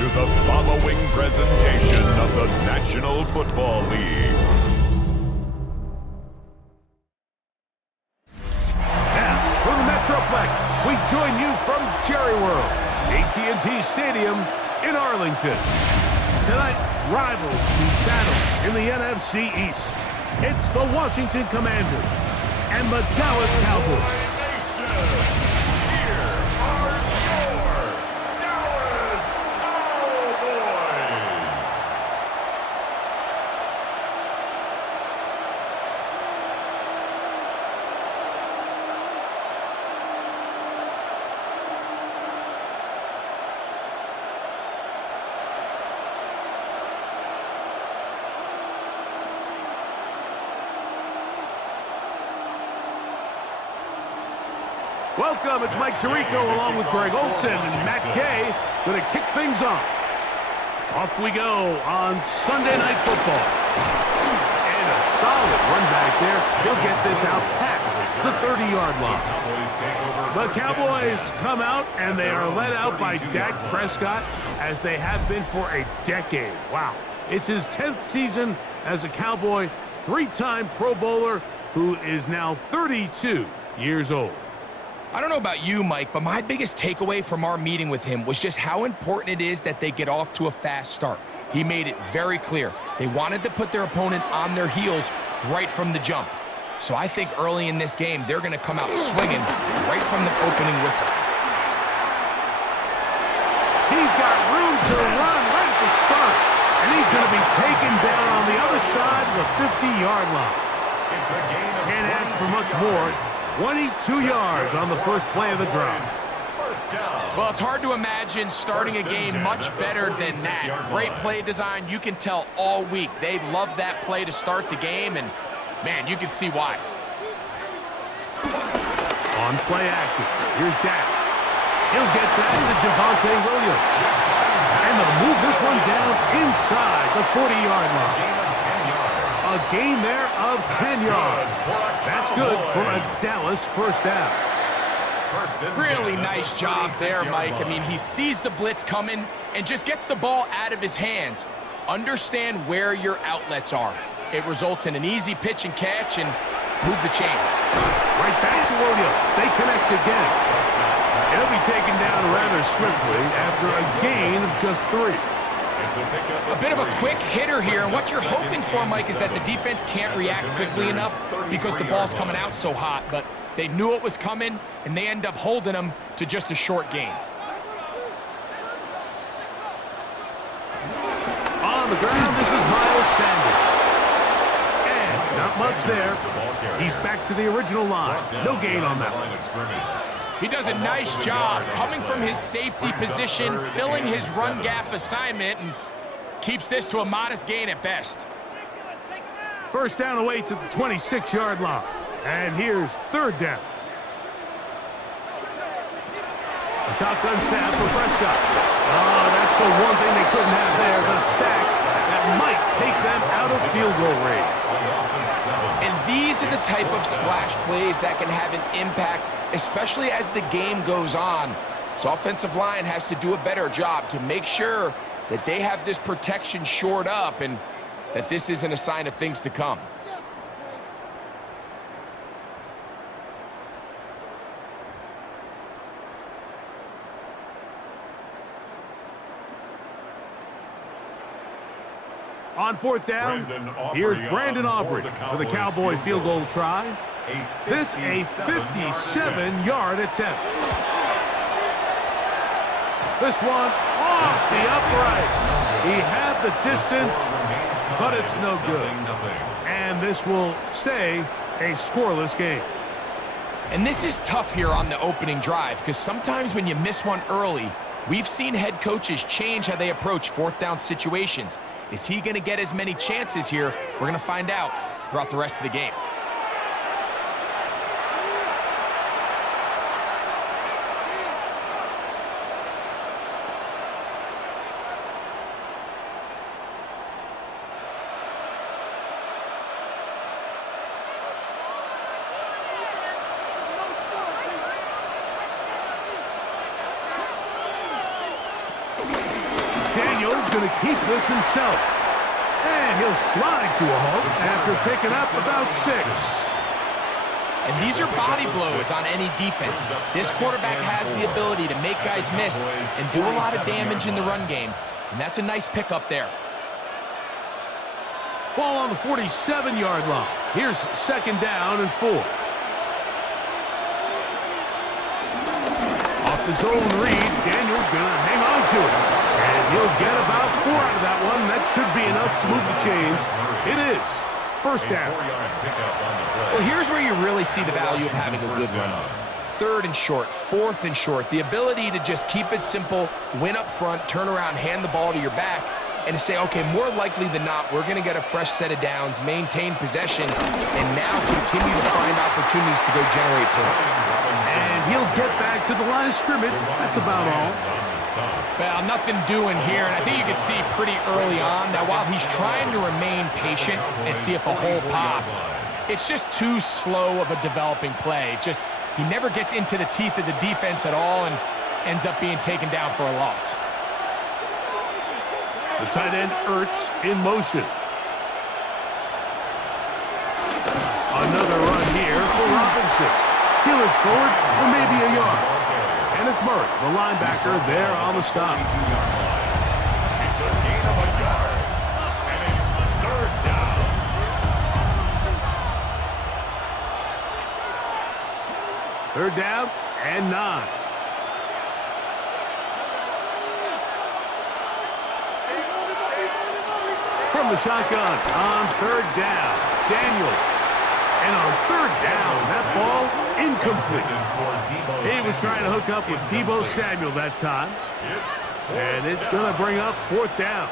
to the following presentation of the National Football League. Now, from the Metroplex, we join you from Jerry World, AT&T Stadium in Arlington. Tonight, rivals do battle in the NFC East. It's the Washington Commanders and the Dallas Cowboys. Welcome, it's Mike Tirico along with Greg Olson and Matt Gay going to kick things off. Off we go on Sunday Night Football. And a solid run back there. He'll get this out past the 30-yard line. The Cowboys come out and they are led out by Dak Prescott as they have been for a decade. Wow. It's his 10th season as a Cowboy, three-time Pro Bowler who is now 32 years old. I don't know about you, Mike, but my biggest takeaway from our meeting with him was just how important it is that they get off to a fast start. He made it very clear. They wanted to put their opponent on their heels right from the jump. So I think early in this game, they're going to come out swinging right from the opening whistle. He's got room to run right at the start, and he's going to be taken down on the other side of the 50-yard line. Can't ask for much more. 22 yards on the first play of the drive. Well, it's hard to imagine starting a game much better than that. Great play design. You can tell all week they love that play to start the game, and, man, you can see why. On play action, here's Dak. He'll get that to Javonte Williams. And they'll move this one down inside the 40-yard line. A gain there of 10 yards. That's good for a Dallas first down. Really nice job there, Mike. I mean, he sees the blitz coming and just gets the ball out of his hands. Understand where your outlets are. It results in an easy pitch and catch and move the chains. Right back to Williams. They connect again. He'll be taken down rather swiftly after a gain of just 3. A bit of a quick hitter here, and what you're hoping for, Mike, is that the defense can't react quickly enough because the ball's coming out so hot, but they knew it was coming, and they end up holding them to just a short gain. On the ground, this is Miles Sanders. And not much there. He's back to the original line. No gain on that one. He does a nice job coming from his safety position, filling his run gap assignment, and keeps this to a modest gain at best. First down away to the 26-yard line. And here's third down. A shotgun snap for Prescott. Oh, that's the one thing they couldn't have there, the sacks that might take them out of field goal range. And these are the type of splash plays that can have an impact, especially as the game goes on. So offensive line has to do a better job to make sure that they have this protection shored up and that this isn't a sign of things to come. On fourth down, here's Brandon Aubrey for the Cowboy field goal try. This a 57-yard attempt. This one off the upright. He had the distance, but it's no good. And this will stay a scoreless game. And this is tough here on the opening drive because sometimes when you miss one early, we've seen head coaches change how they approach fourth down situations. Is he going to get as many chances here? We're going to find out throughout the rest of the game. going to keep this himself. And he'll slide to a halt after picking up about 6. And these are body blows on any defense. This quarterback has the ability to make guys miss and do a lot of damage in the run game. And that's a nice pickup there. Ball on the 47-yard line. Here's 2nd down and 4. Off his own read, Daniel's going to hang on to it. And he'll get about 4 out of that one. That should be enough to move the chains. It is 1st down. Well, here's where you really see the value of having a good run game. 3rd and short, 4th and short. The ability to just keep it simple, win up front, turn around, hand the ball to your back, and to say, okay, more likely than not, we're going to get a fresh set of downs, maintain possession, and now continue to find opportunities to go generate points. And he'll get back to the line of scrimmage. That's about all. Well, nothing doing here, and I think you can see pretty early on. Now, while he's trying to remain patient and see if a hole pops, it's just too slow of a developing play. He never gets into the teeth of the defense at all and ends up being taken down for a loss. The tight end Ertz in motion. Another run here for Robinson. He looks forward for maybe a yard. Kenneth Murray, the linebacker, there on the stop. It's a gain of a yard, and it's 3rd down. Third down and 9. From the shotgun on 3rd down, Daniels. And on 3rd down, that ball incomplete. He was trying to hook up with Deebo Samuel that time. And it's going to bring up 4th down.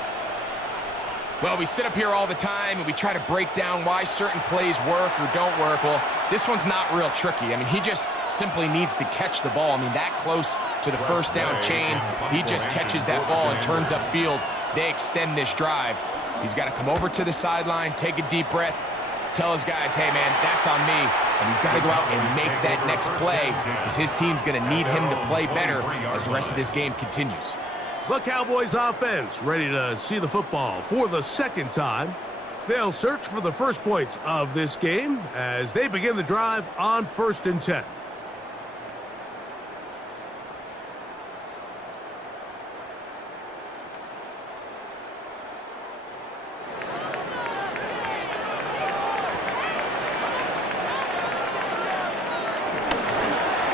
Well, we sit up here all the time and we try to break down why certain plays work or don't work. Well, this one's not real tricky. I mean, he just simply needs to catch the ball. I mean, that close to the 1st down chain, if he just catches that ball and turns upfield, they extend this drive. He's got to come over to the sideline, take a deep breath, tell his guys, hey, man, that's on me. And he's got to go out and make that next play because his team's going to need him to play better as the rest of this game continues. The Cowboys offense ready to see the football for the 2nd time. They'll search for the first points of this game as they begin the drive on 1st and 10.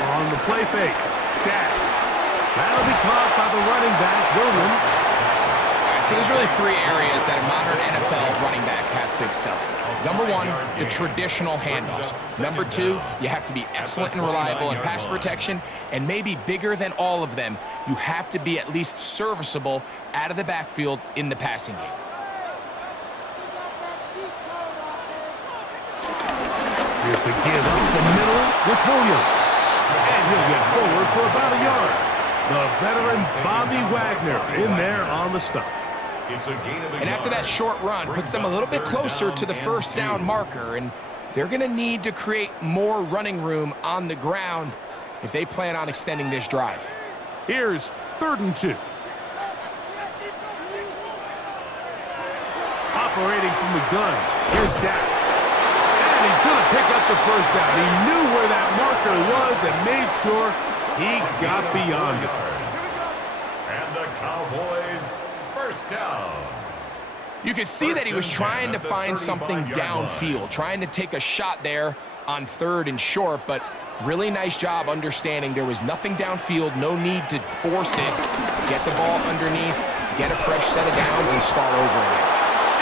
On the play fake, Dak. That'll be caught by the running back, Williams. All right, so there's really 3 areas that a modern NFL running back has to excel in. Number 1, the traditional handoffs. Number 2, you have to be excellent and reliable in pass protection, and maybe bigger than all of them, you have to be at least serviceable out of the backfield in the passing game. Here's the give up the middle with Williams. And he'll get forward for about a yard. The veteran Bobby Wagner in there on the stop. And after that short run, puts them a little bit closer to the 1st down marker, and they're going to need to create more running room on the ground if they plan on extending this drive. Here's 3rd and 2. Operating from the gun, here's Dak. And he's going to pick up the 1st down. He knew where that marker was and made sure he got beyond it. And the Cowboys, 1st down. You could see that he was trying to find something downfield, trying to take a shot there on 3rd and short, but really nice job understanding there was nothing downfield, no need to force it. Get the ball underneath, get a fresh set of downs, and start over again.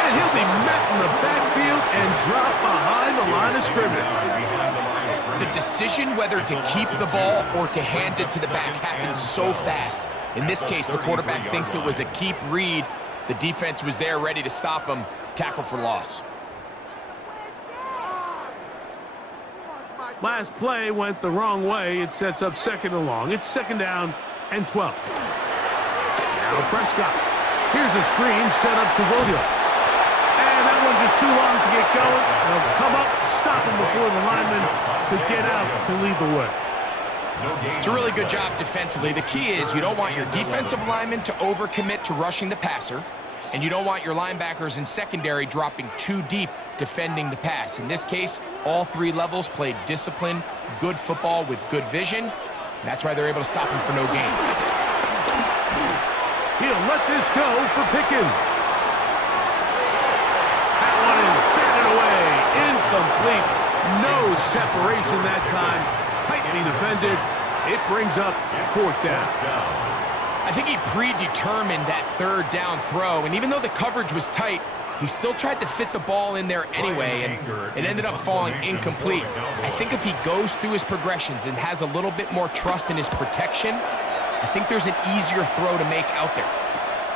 And he'll be met in the backfield and drop behind the line of scrimmage. The decision whether to keep the ball or to hand it to the back happens so fast. In this case, the quarterback thinks it was a keep read. The defense was there ready to stop him. Tackle for loss. Last play went the wrong way. It sets up 2nd and long. It's 2nd down and 12. Now Prescott. Here's a screen set up to Williams. And that one just too long to get going. They'll come up, stop him before the lineman could get out to lead the way. It's a really good job defensively. The key is you don't want your defensive linemen to overcommit to rushing the passer, and you don't want your linebackers in secondary dropping too deep defending the pass. In this case, all three levels played disciplined, good football with good vision. And that's why they're able to stop him for no gain. He'll let this go for Pickens. That one is batted away. Incomplete. No separation that time. Tightly defended. It brings up fourth down. I think he predetermined that third down throw, and even though the coverage was tight, he still tried to fit the ball in there anyway, and it ended up falling incomplete. I think if he goes through his progressions and has a little bit more trust in his protection, I think there's an easier throw to make out there.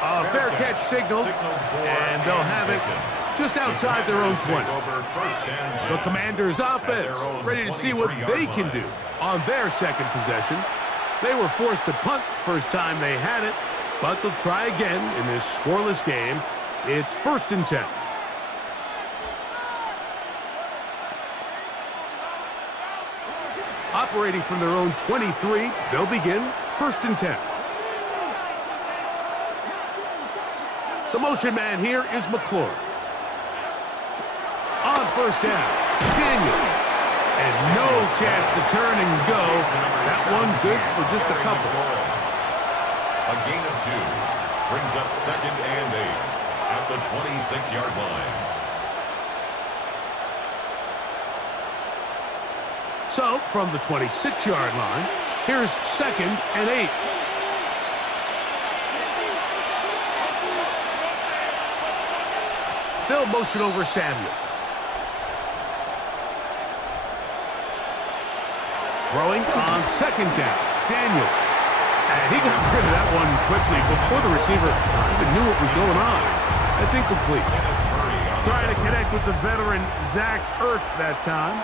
A fair catch signal, and they'll have it just outside their own 20. The Commanders' offense ready to see what they can do on their second possession. They were forced to punt first time they had it, but they'll try again in this scoreless game. It's 1st and 10. Operating from their own 23, they'll begin 1st and 10. The motion man here is McClure. On first down, Daniels. And no chance to turn and go. That one good for just a couple. A gain of 2 brings up 2nd and 8 at the 26-yard line. So, from the 26-yard line, here's 2nd and 8. They'll motion over Samuel. Throwing on 2nd down, Daniel. And he got rid of that one quickly before the receiver even knew what was going on. That's incomplete. Trying to connect with the veteran Zach Ertz that time.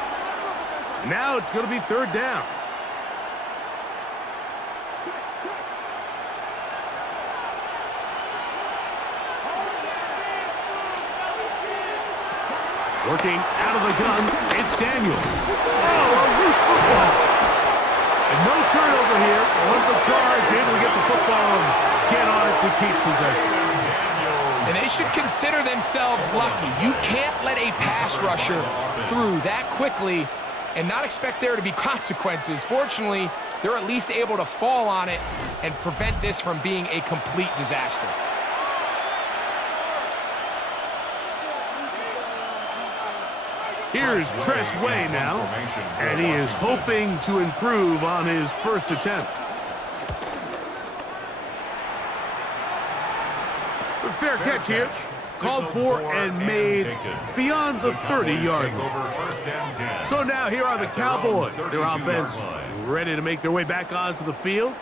And now it's going to be 3rd down. Working out of the gun, it's Daniel. Oh, a loose football. And no turnover here. One of the guards able to get the football and get on it to keep possession. And they should consider themselves lucky. You can't let a pass rusher through that quickly and not expect there to be consequences. Fortunately, they're at least able to fall on it and prevent this from being a complete disaster. Here's Tress Way now, and he is hoping to improve on his first attempt. A fair catch here, called for and made beyond the 30-yard line. So now here are the Cowboys, their offense ready to make their way back onto the field.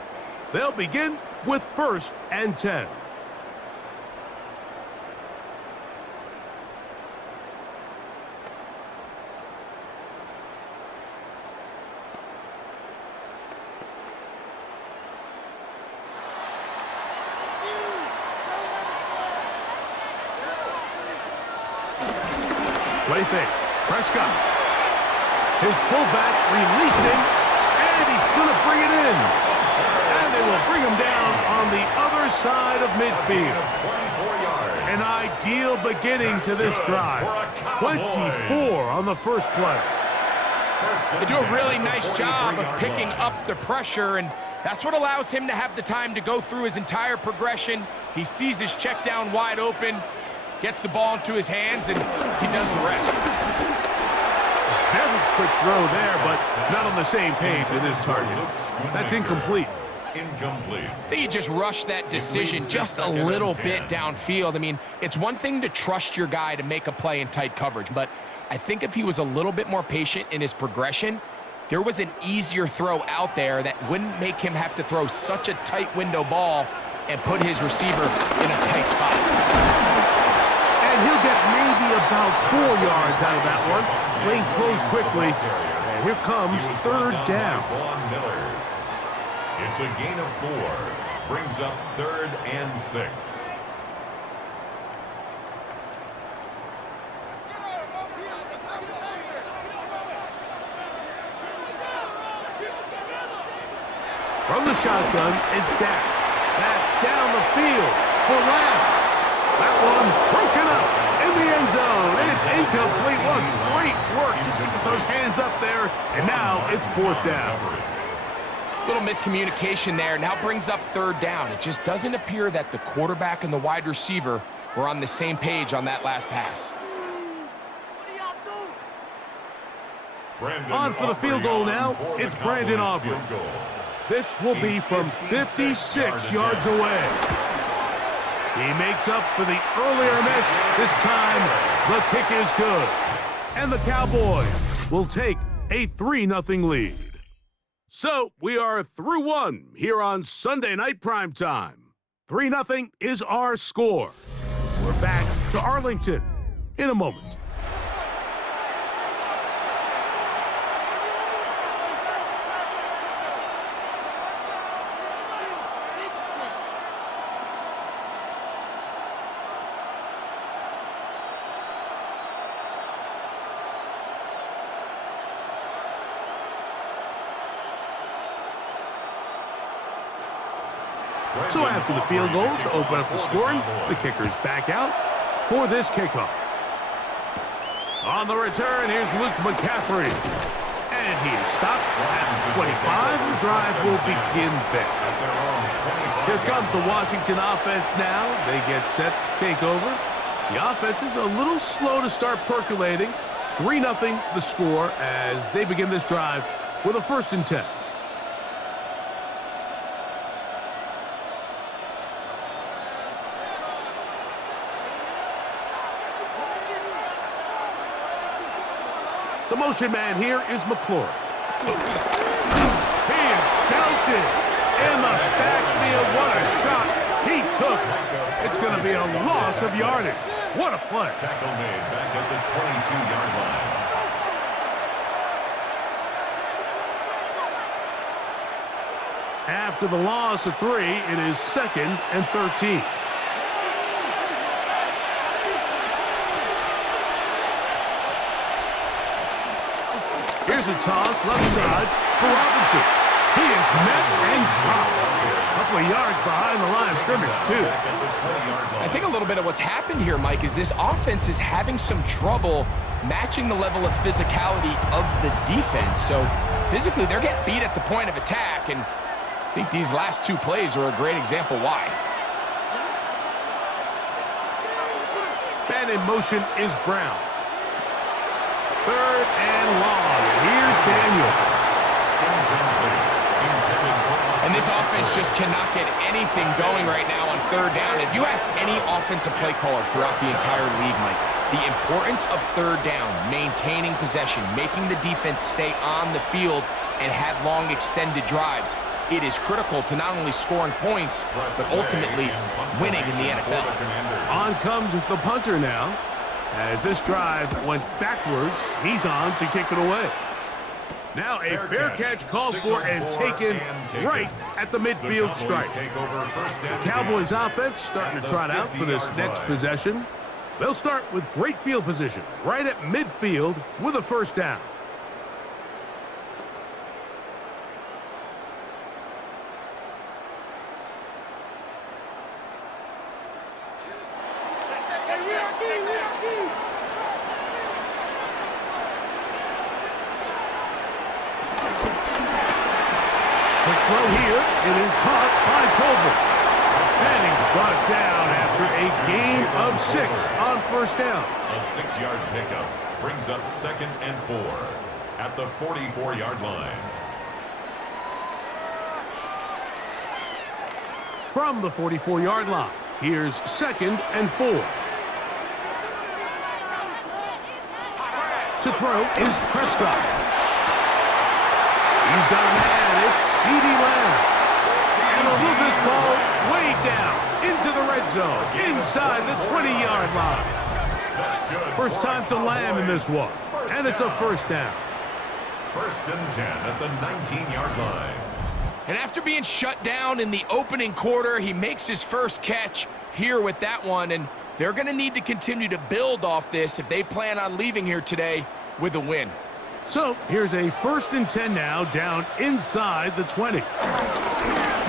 They'll begin with 1st and 10. Play fake. Prescott. His fullback releasing, and he's going to bring it in. And they will bring him down on the other side of midfield. An ideal beginning to this drive. 24 on the first play. They do a really nice job of picking up the pressure, and that's what allows him to have the time to go through his entire progression. He sees his check down wide open, gets the ball into his hands, and he does the rest. Very quick throw there, but not on the same page with his target. That's incomplete. I think he just rushed that decision just a little bit downfield. I mean, it's one thing to trust your guy to make a play in tight coverage, but I think if he was a little bit more patient in his progression, there was an easier throw out there that wouldn't make him have to throw such a tight window ball and put his receiver in a tight spot. And he'll get maybe about 4 yards out of that one. Lane closed quickly, and here comes 3rd down. It's a gain of 4. Brings up 3rd and 6. From the shotgun, it's Dak. That's down the field for Lamb. That one broken up in the end zone. It's incomplete. What great work just to get those hands up there. And now it's fourth down. Little miscommunication there. Now brings up third down. It just doesn't appear that the quarterback and the wide receiver were on the same page on that last pass. On for the field goal now. It's Brandon Aubrey. This will be from 56 yards away. He makes up for the earlier miss. This time, the kick is good. And the Cowboys will take a 3-0 lead. So, we are through one here on Sunday Night Primetime. 3-0 is our score. We're back to Arlington in a moment. So after the field goal to open up the scoring, the kicker's back out for this kickoff. On the return, here's Luke McCaffrey. And he is stopped at the 25. The drive will begin there. Here comes the Washington offense now. They get set to take over. The offense is a little slow to start percolating. 3-0 the score as they begin this drive with a 1st and 10. The motion man here is McClure. He is belted in the backfield. What a shot he took. It's going to be a loss of yardage. What a play. Tackle made back at the 22-yard line. After the loss of 3, it is 2nd and 13. Here's a toss, left side for Robinson. He is met and dropped. A couple of yards behind the line of scrimmage, too. I think a little bit of what's happened here, Mike, is this offense is having some trouble matching the level of physicality of the defense. So physically, they're getting beat at the point of attack, and I think these last 2 plays are a great example why. Man in motion is Brown. 3rd and long. Here's Daniels. And this offense just cannot get anything going right now on 3rd down. If you ask any offensive play caller throughout the entire league, Mike, the importance of 3rd down, maintaining possession, making the defense stay on the field and have long extended drives, it is critical to not only scoring points, but ultimately winning in the NFL. On comes the punter now. As this drive went backwards, he's on to kick it away. Now a fair catch called for and taken right at the midfield stripe. The Cowboys offense starting to trot out for this next possession. They'll start with great field position right at midfield with a 1st down. Throw here, it is caught by Tolbert. And he's brought down after a gain of 6 on 1st down. A 6-yard pickup brings up 2nd and 4 at the 44-yard line. From the 44-yard line, here's 2nd and 4. To throw is Prescott. He's got a man. It's CeeDee Lamb. And he'll move this ball way down into the red zone, inside the 20-yard line. That's good. First time to Lamb in this one, and it's a 1st down. 1st and 10 at the 19-yard line. And after being shut down in the opening quarter, he makes his first catch here with that one, and they're going to need to continue to build off this if they plan on leaving here today with a win. So here's a 1st and 10 now, down inside the 20.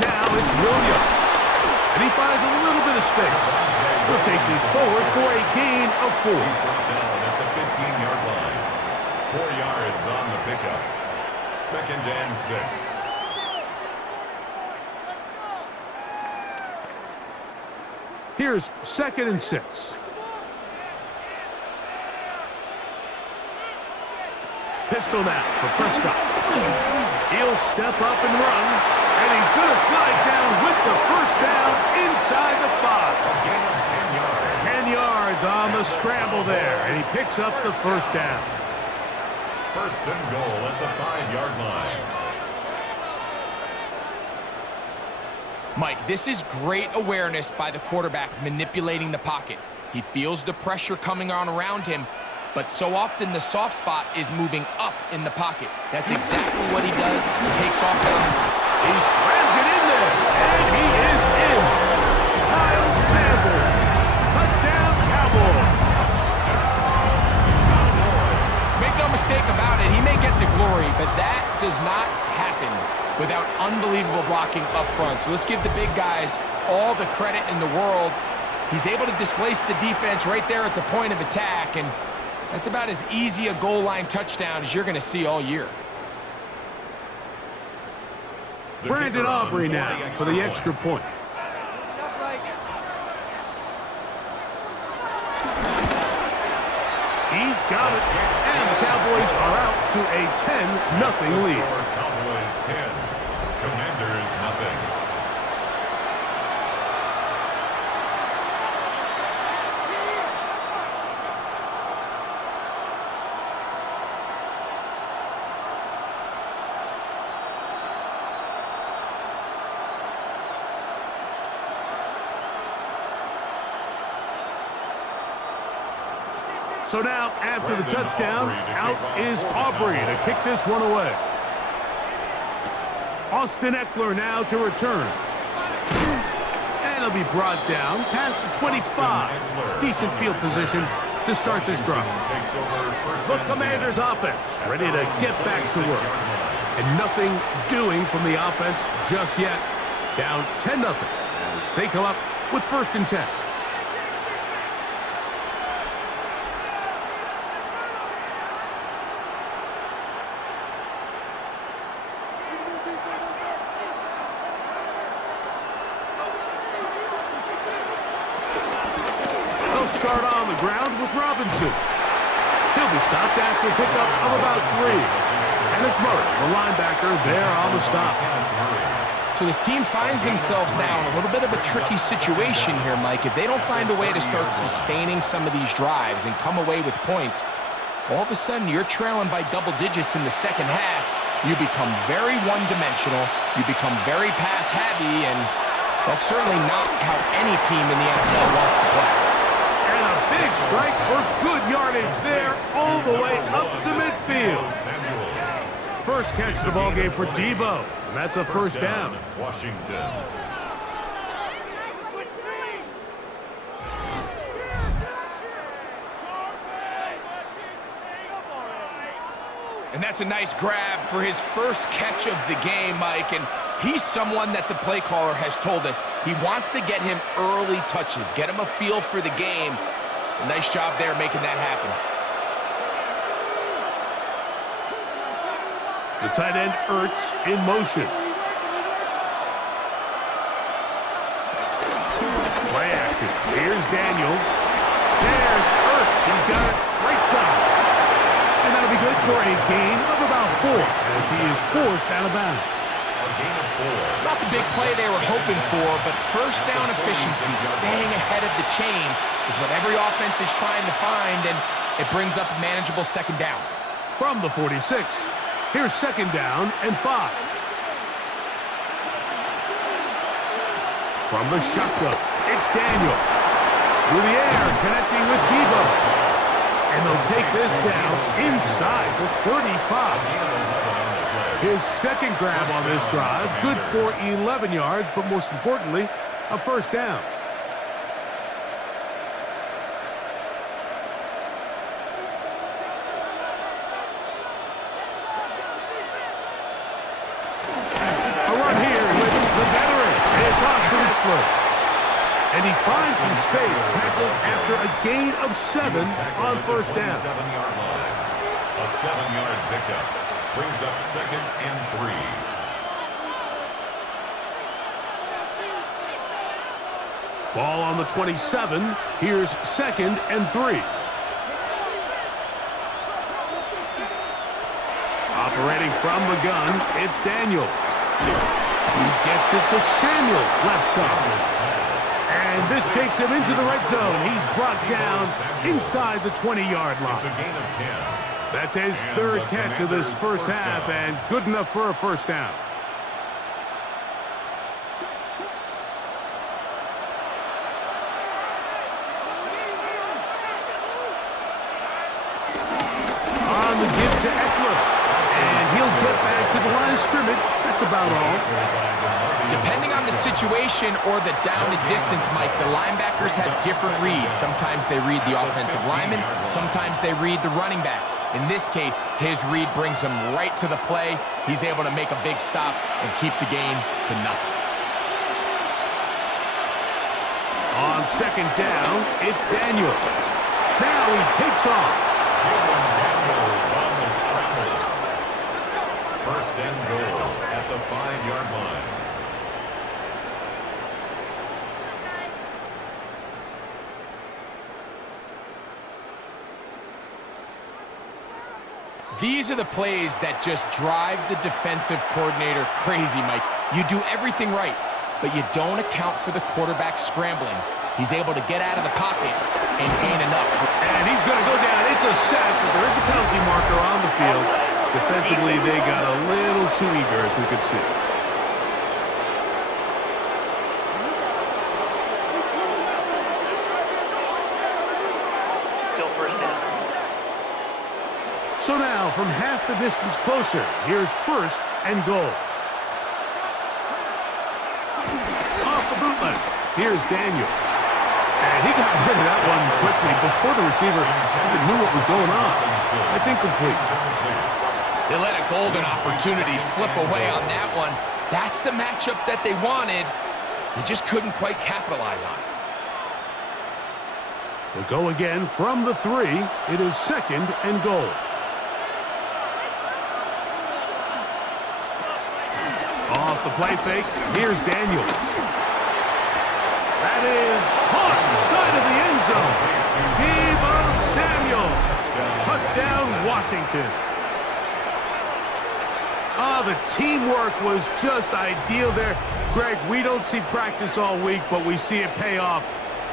Now it's Williams. And he finds a little bit of space. He'll take these forward for a gain of 4. He's brought down at the 15-yard line. 4 yards on the pickup. 2nd and 6. Here's 2nd and 6. Pistol now for Prescott. He'll step up and run, and he's going to slide down with the first down inside the 5. A gain of 10 yards. 10 yards on the scramble there, and he picks up the first down. 1st and goal at the 5-yard line. Mike, this is great awareness by the quarterback manipulating the pocket. He feels the pressure coming on around him, but so often the soft spot is moving up in the pocket. That's exactly what he does. He takes off down. He slams it in there, and he is in. Miles Sanders, touchdown Cowboys. Make no mistake about it, he may get the glory, but that does not happen without unbelievable blocking up front. So let's give the big guys all the credit in the world. He's able to displace the defense right there at the point of attack, and that's about as easy a goal line touchdown as you're going to see all year. Brandon Aubrey now for the extra point. He's got it, and the Cowboys are out to a 10-0 lead. Cowboys 10, Commanders nothing. So now, after the touchdown, out is Aubrey to kick this one away. Austin Eckler now to return. And he'll be brought down past the 25. Decent field position to start this drive. The Commanders' offense ready to get back to work. And nothing doing from the offense just yet. Down 10-0 as they come up with 1st and 10. Start on the ground with Robinson. He'll be stopped after a pickup of about 3. And it's Murray, the linebacker, there on the stop. So this team finds themselves now in a little bit of a tricky situation here, Mike. If they don't find a way to start sustaining some of these drives and come away with points, all of a sudden you're trailing by double digits in the second half. You become very one-dimensional. You become very pass-heavy, and that's certainly not how any team in the NFL wants to play. And a big strike for good yardage there all the way up to midfield. First catch of the ball game for Debo, and that's a first down. Washington. And that's a nice grab for his first catch of the game, Mike. And he's someone that the play caller has told us he wants to get him early touches, get him a feel for the game. A nice job there making that happen. The tight end Ertz in motion. Play action. Here's Daniels. There's Ertz. He's got it right side. And that'll be good for a gain of about 4 as he is forced out of bounds. It's not the big play they were hoping for, but first down efficiency, staying ahead of the chains, is what every offense is trying to find, and it brings up a manageable 2nd down. From the 46, here's 2nd down and 5. From the shotgun, it's Daniel. Through the air, connecting with Debo. And they'll take this down inside the 35. His 2nd grab on this drive, good for 11 yards, but most importantly, a first down. A run here with the veteran toss to Eckler. And he finds some space, tackled after a gain of 7 on first down. 7-yard line. A 7-yard pickup brings up 2nd and 3. Ball on the 27. Here's 2nd and 3. Operating from the gun, it's Daniels. He gets it to Samuel, left side. And this takes him into the red zone. He's brought down inside the 20-yard line. It's a gain of 10. That's his third catch of this first half, and good enough for a first down. On the give to Eckler. And he'll get back to the line of scrimmage. That's about all. Depending on the situation or the down and distance, Mike, the linebackers have different reads. Sometimes they read the offensive lineman. Sometimes they read the running back. In this case, his read brings him right to the play. He's able to make a big stop and keep the game to nothing. On second down, it's Daniels. Now he takes off. Daniels on the scramble. First and goal at the 5-yard line. These are the plays that just drive the defensive coordinator crazy, Mike. You do everything right, but you don't account for the quarterback scrambling. He's able to get out of the pocket and gain enough. And he's going to go down. It's a sack, but there is a penalty marker on the field. Defensively, they got a little too eager, as we could see. Still first down. So now, from half the distance closer, here's 1st and goal. Off the bootleg, here's Daniels. And he got rid of that one quickly before the receiver even knew what was going on. That's incomplete. They let a golden opportunity slip away on that one. That's the matchup that they wanted. They just couldn't quite capitalize on it. They'll go again from the 3. It is 2nd and goal. Off the play fake, here's Daniels. That is caught inside of the end zone. Deebo Samuel. Touchdown, Washington. The teamwork was just ideal there. Greg, we don't see practice all week, but we see it pay off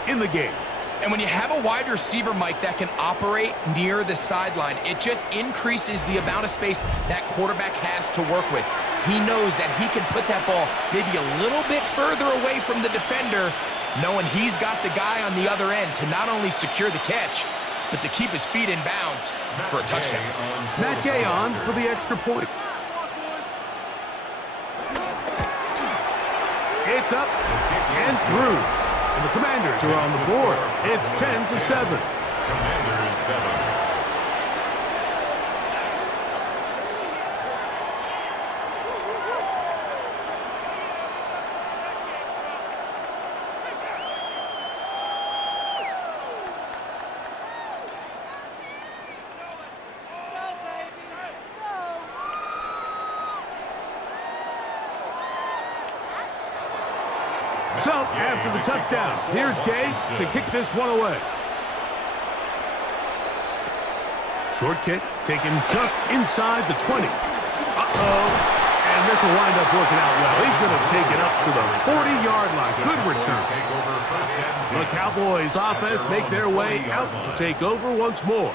in the game. And when you have a wide receiver, Mike, that can operate near the sideline, it just increases the amount of space that quarterback has to work with. He knows that he can put that ball maybe a little bit further away from the defender, knowing he's got the guy on the other end to not only secure the catch, but to keep his feet in bounds for a touchdown. Matt Gay on for the extra point. It's up and through. And the Commanders are on the board. It's 10-7. Commanders 7. So, after the touchdown, here's Gay to kick this one away. Short kick, taken just inside the 20. And this will wind up working out well. He's going to take it up to the 40-yard line. Good return. The Cowboys offense make their way out to take over once more.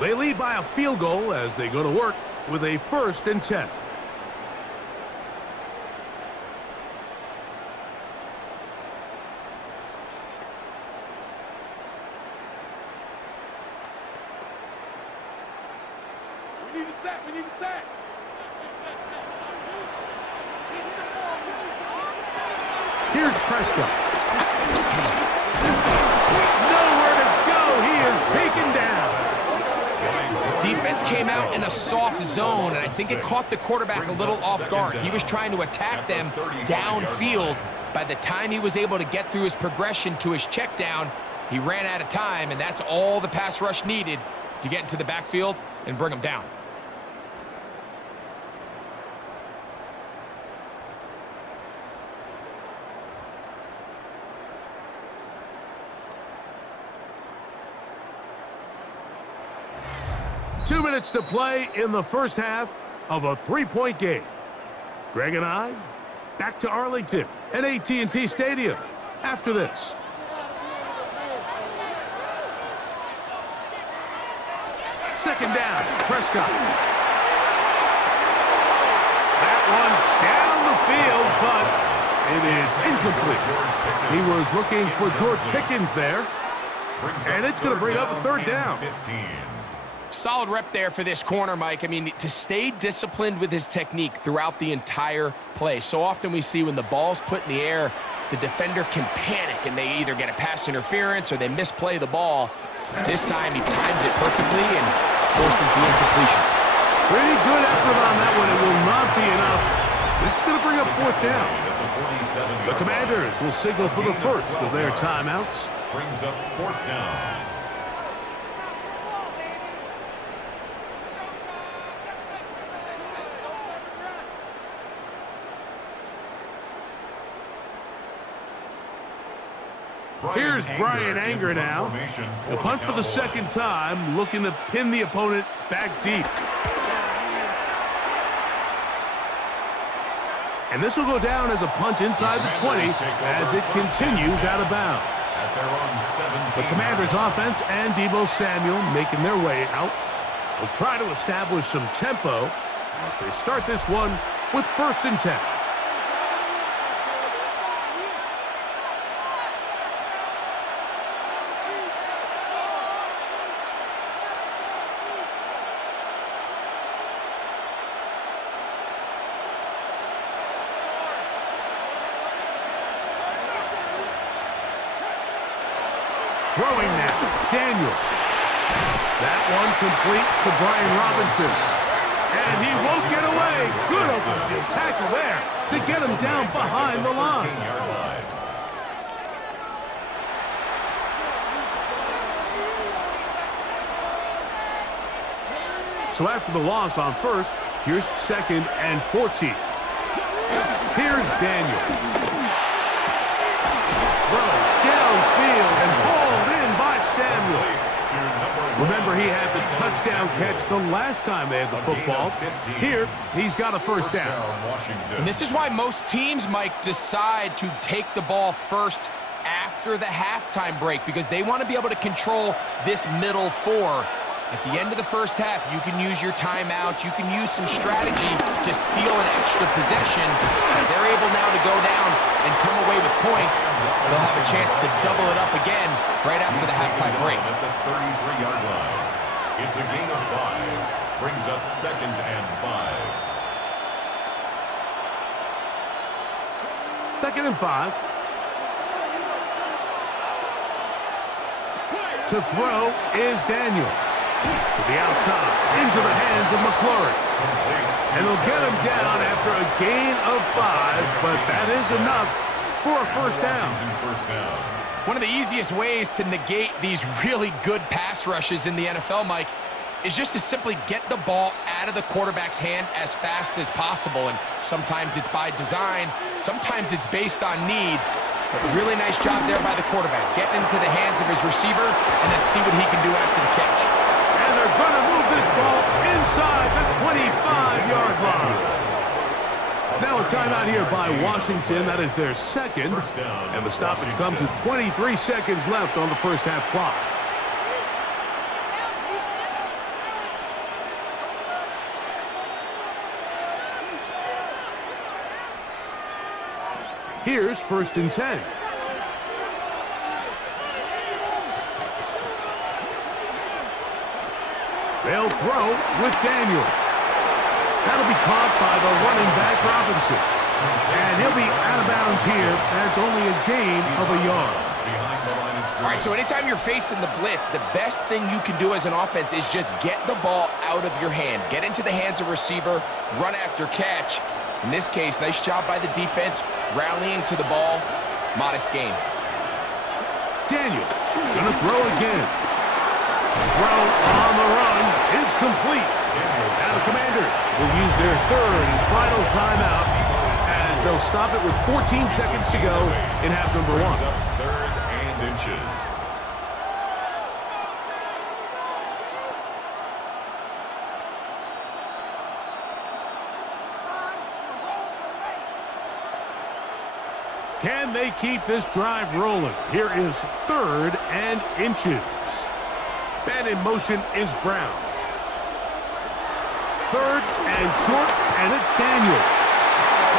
They lead by a field goal as they go to work with a 1st and 10. We need a sack. Here's Prescott. Nowhere to go. He is taken down. Defense blitz came out in a soft zone, and I think it caught the quarterback a little off guard. He was trying to attack them downfield. By the time he was able to get through his progression to his check down, he ran out of time, and that's all the pass rush needed to get into the backfield and bring him down. Two minutes to play in the first half of a three-point game. Greg and I back to Arlington at AT&T Stadium after this. Second down, Prescott. That one down the field, but it is incomplete. He was looking for George Pickens there, and it's going to bring up a third down. Solid rep there for this corner, Mike. I mean, to stay disciplined with his technique throughout the entire play. So often we see when the ball's put in the air, the defender can panic, and they either get a pass interference or they misplay the ball. This time he times it perfectly and forces the incompletion. Pretty good effort on that one. It will not be enough. It's going to bring up fourth down. The Commanders will signal for the first of their timeouts. Brings up fourth down. Here's Brian Anger now. The punt for the second time, looking to pin the opponent back deep. And this will go down as a punt inside the 20 as it continues out of bounds. The Commanders' offense and Deebo Samuel making their way out. They'll try to establish some tempo as they start this one with 1st and 10. Throwing now, Daniel. That one complete to Brian Robinson. And he won't get away. Good open field tackle there to get him down behind the line. So after the loss on first, here's 2nd and 14. Here's Daniel. Throw downfield and hauled in by Samuel. Remember, he had the touchdown catch the last time they had the football. Here, he's got a first down. And this is why most teams, Mike, decide to take the ball first after the halftime break, because they want to be able to control this middle four. At the end of the first half, you can use your timeout. You can use some strategy to steal an extra possession. If they're able now to go down and come away with points, they'll have a chance to double it up again right after the halftime break. At the 33-yard line. It's a gain of 5. Brings up 2nd and 5. 2nd and 5. To throw is Daniels. To the outside, into the hands of McClurry. And they'll get him down after a gain of 5, but that is enough for a first down. One of the easiest ways to negate these really good pass rushes in the NFL, Mike, is just to simply get the ball out of the quarterback's hand as fast as possible. And sometimes it's by design, sometimes it's based on need. But really nice job there by the quarterback, getting into the hands of his receiver, and then see what he can do after the catch. And they're going to move this ball inside the 25-yard line. Now a timeout here by Washington. That is their 2nd. And the stoppage comes with 23 seconds left on the first half clock. Here's 1st and 10. They'll throw with Daniels. That'll be caught by the running back Robinson. And he'll be out of bounds here. That's only a gain of a yard. behind the line of scrimmage. All right, so anytime you're facing the blitz, the best thing you can do as an offense is just get the ball out of your hand. Get into the hands of receiver, run after catch. In this case, nice job by the defense, rallying to the ball. Modest gain. Daniels gonna throw again. Throw on the run is complete. Now the Commanders will use their third and final timeout as they'll stop it with 14 seconds to go in half number one. Brings up third and inches. Can they keep this drive rolling? Here is third and inches. Man in motion is Brown. Third and short, and it's Daniels.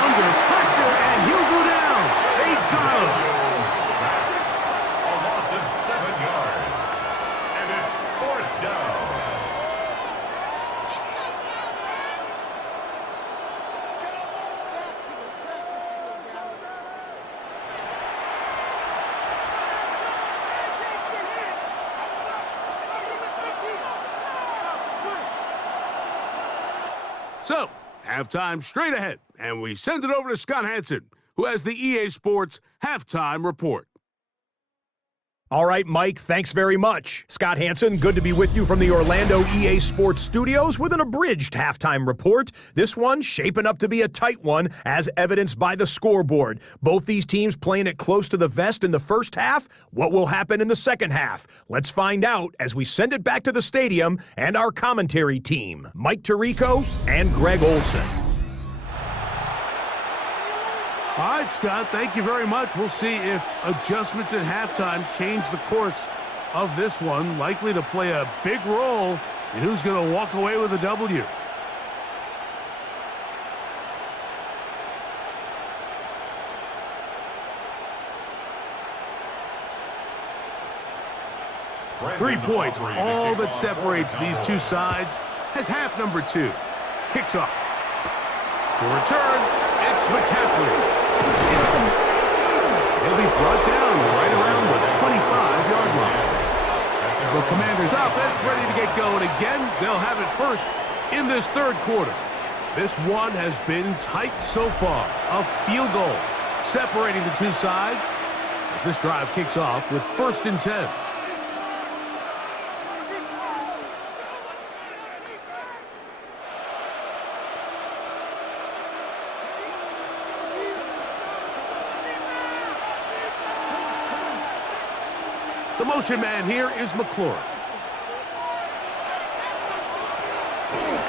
Under pressure, and he'll go down. They got him. Sacked. A loss of 7 yards. And it's fourth down. So, halftime straight ahead, and we send it over to Scott Hansen, who has the EA Sports Halftime Report. All right, Mike, thanks very much. Scott Hansen, good to be with you from the Orlando EA Sports Studios with an abridged halftime report. This one shaping up to be a tight one, as evidenced by the scoreboard. Both these teams playing it close to the vest in the first half. What will happen in the second half? Let's find out as we send it back to the stadium and our commentary team, Mike Tirico and Greg Olson. All right, Scott, thank you very much. We'll see if adjustments at halftime change the course of this one. Likely to play a big role in who's going to walk away with a W. Brandon 3 points, Aubrey, all the that kickoff separates for the these two Cowboys. sides, has half number 2. Kicks off. To return, it's McCaffrey. He'll be brought down right around the 25-yard line. The Commanders' offense ready to get going again. They'll have it first in this third quarter. This one has been tight so far. A field goal separating the two sides as this drive kicks off with 1st and 10. The motion man here is McLaurin.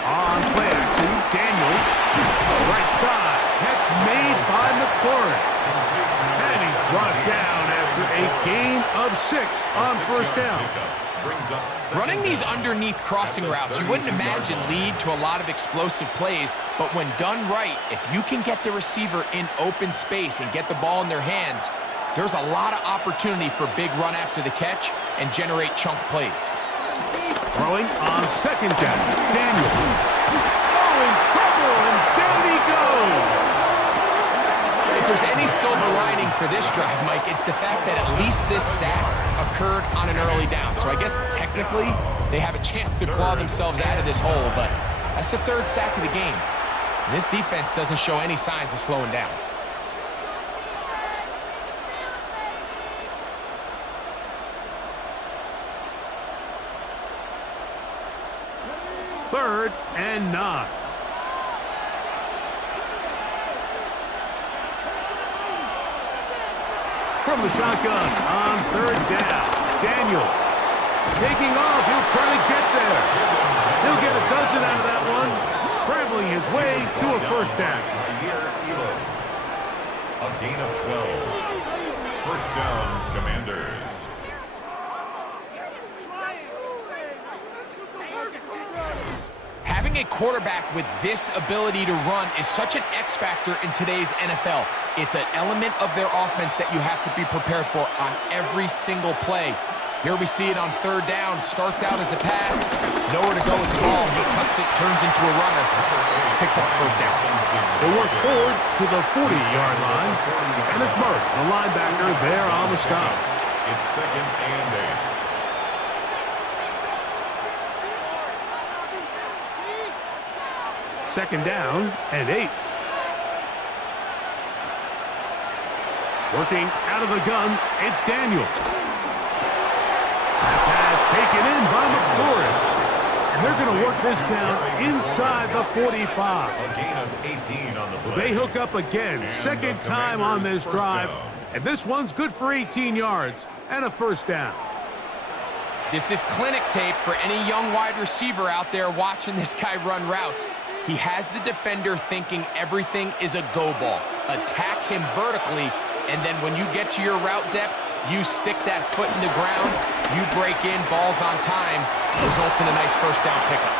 On play action, Daniels. Right side. Catch made by McLaurin. And he's brought down after a gain of 6 on 1st down. Running these underneath crossing routes, you wouldn't imagine lead to a lot of explosive plays, but when done right, if you can get the receiver in open space and get the ball in their hands, there's a lot of opportunity for big run after the catch and generate chunk plays. Throwing on 2nd down. Daniels. Oh, in trouble, and down he goes. If there's any silver lining for this drive, Mike, it's the fact that at least this sack occurred on an early down. So I guess technically they have a chance to claw themselves out of this hole, but that's the 3rd sack of the game. And this defense doesn't show any signs of slowing down. Third and 9. From the shotgun on 3rd down. Daniels taking off. He'll try to get there. He'll get a dozen out of that one. Scrambling his way to a 1st down. A gain of 12. 1st down, Commanders. Having a quarterback with this ability to run is such an X factor in today's NFL. It's an element of their offense that you have to be prepared for on every single play. Here we see it on 3rd down. Starts out as a pass. Nowhere to go with the ball. He tucks it, turns into a runner. Picks up the 1st down. They work forward to the 40-yard line. And it's Murray, the linebacker, there on the stop. It's 2nd and 8. Second down and 8. Working out of the gun, it's Daniel. That pass taken in by McLaurin. And they're going to work this down inside the 45. A gain of 18 on the play. They hook up again, second time on this drive. And this one's good for 18 yards and a first down. This is clinic tape for any young wide receiver out there watching this guy run routes. He has the defender thinking everything is a go ball. Attack him vertically, and then when you get to your route depth, you stick that foot in the ground, you break in, balls on time, results in a nice first down pickup.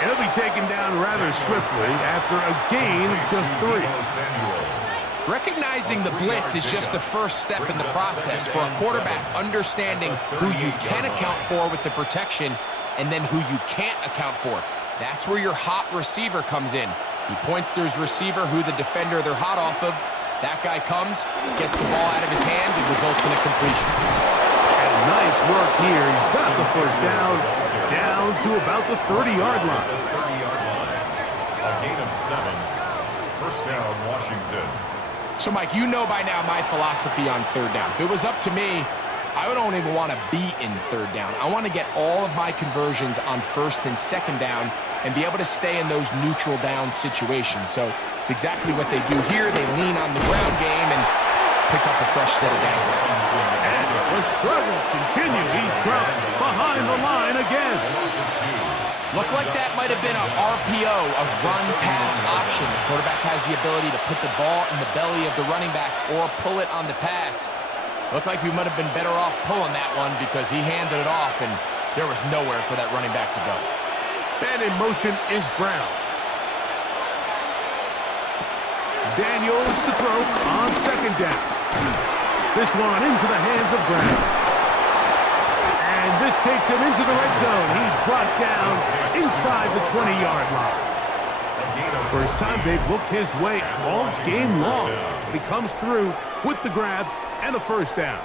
And he'll be taken down rather swiftly after a gain of just 3. Recognizing the blitz is just the first step in the process for a quarterback, understanding who you can account for with the protection and then who you can't account for. That's where your hot receiver comes in. He points to his receiver, who the defender they're hot off of. That guy comes, gets the ball out of his hand, and results in a completion. And nice work here. He's got the first down to about the 30-yard line. A gain of 7. First down, Washington. So, Mike, you know by now my philosophy on third down. If it was up to me, I don't even want to be in third down. I want to get all of my conversions on first and second down and be able to stay in those neutral down situations. So it's exactly what they do here. They lean on the ground game and pick up a fresh set of downs. And the struggles continue. He's dropped behind the line again. Looked like that might have been an RPO, a run-pass option. The quarterback has the ability to put the ball in the belly of the running back or pull it on the pass. Looked like we might have been better off pulling that one because he handed it off, and there was nowhere for that running back to go. And in motion is Brown. Daniels to throw on second down. This one into the hands of Brown. And this takes him into the red zone. He's brought down inside the 20-yard line. First time they've looked his way all game long. He comes through with the grab and a first down.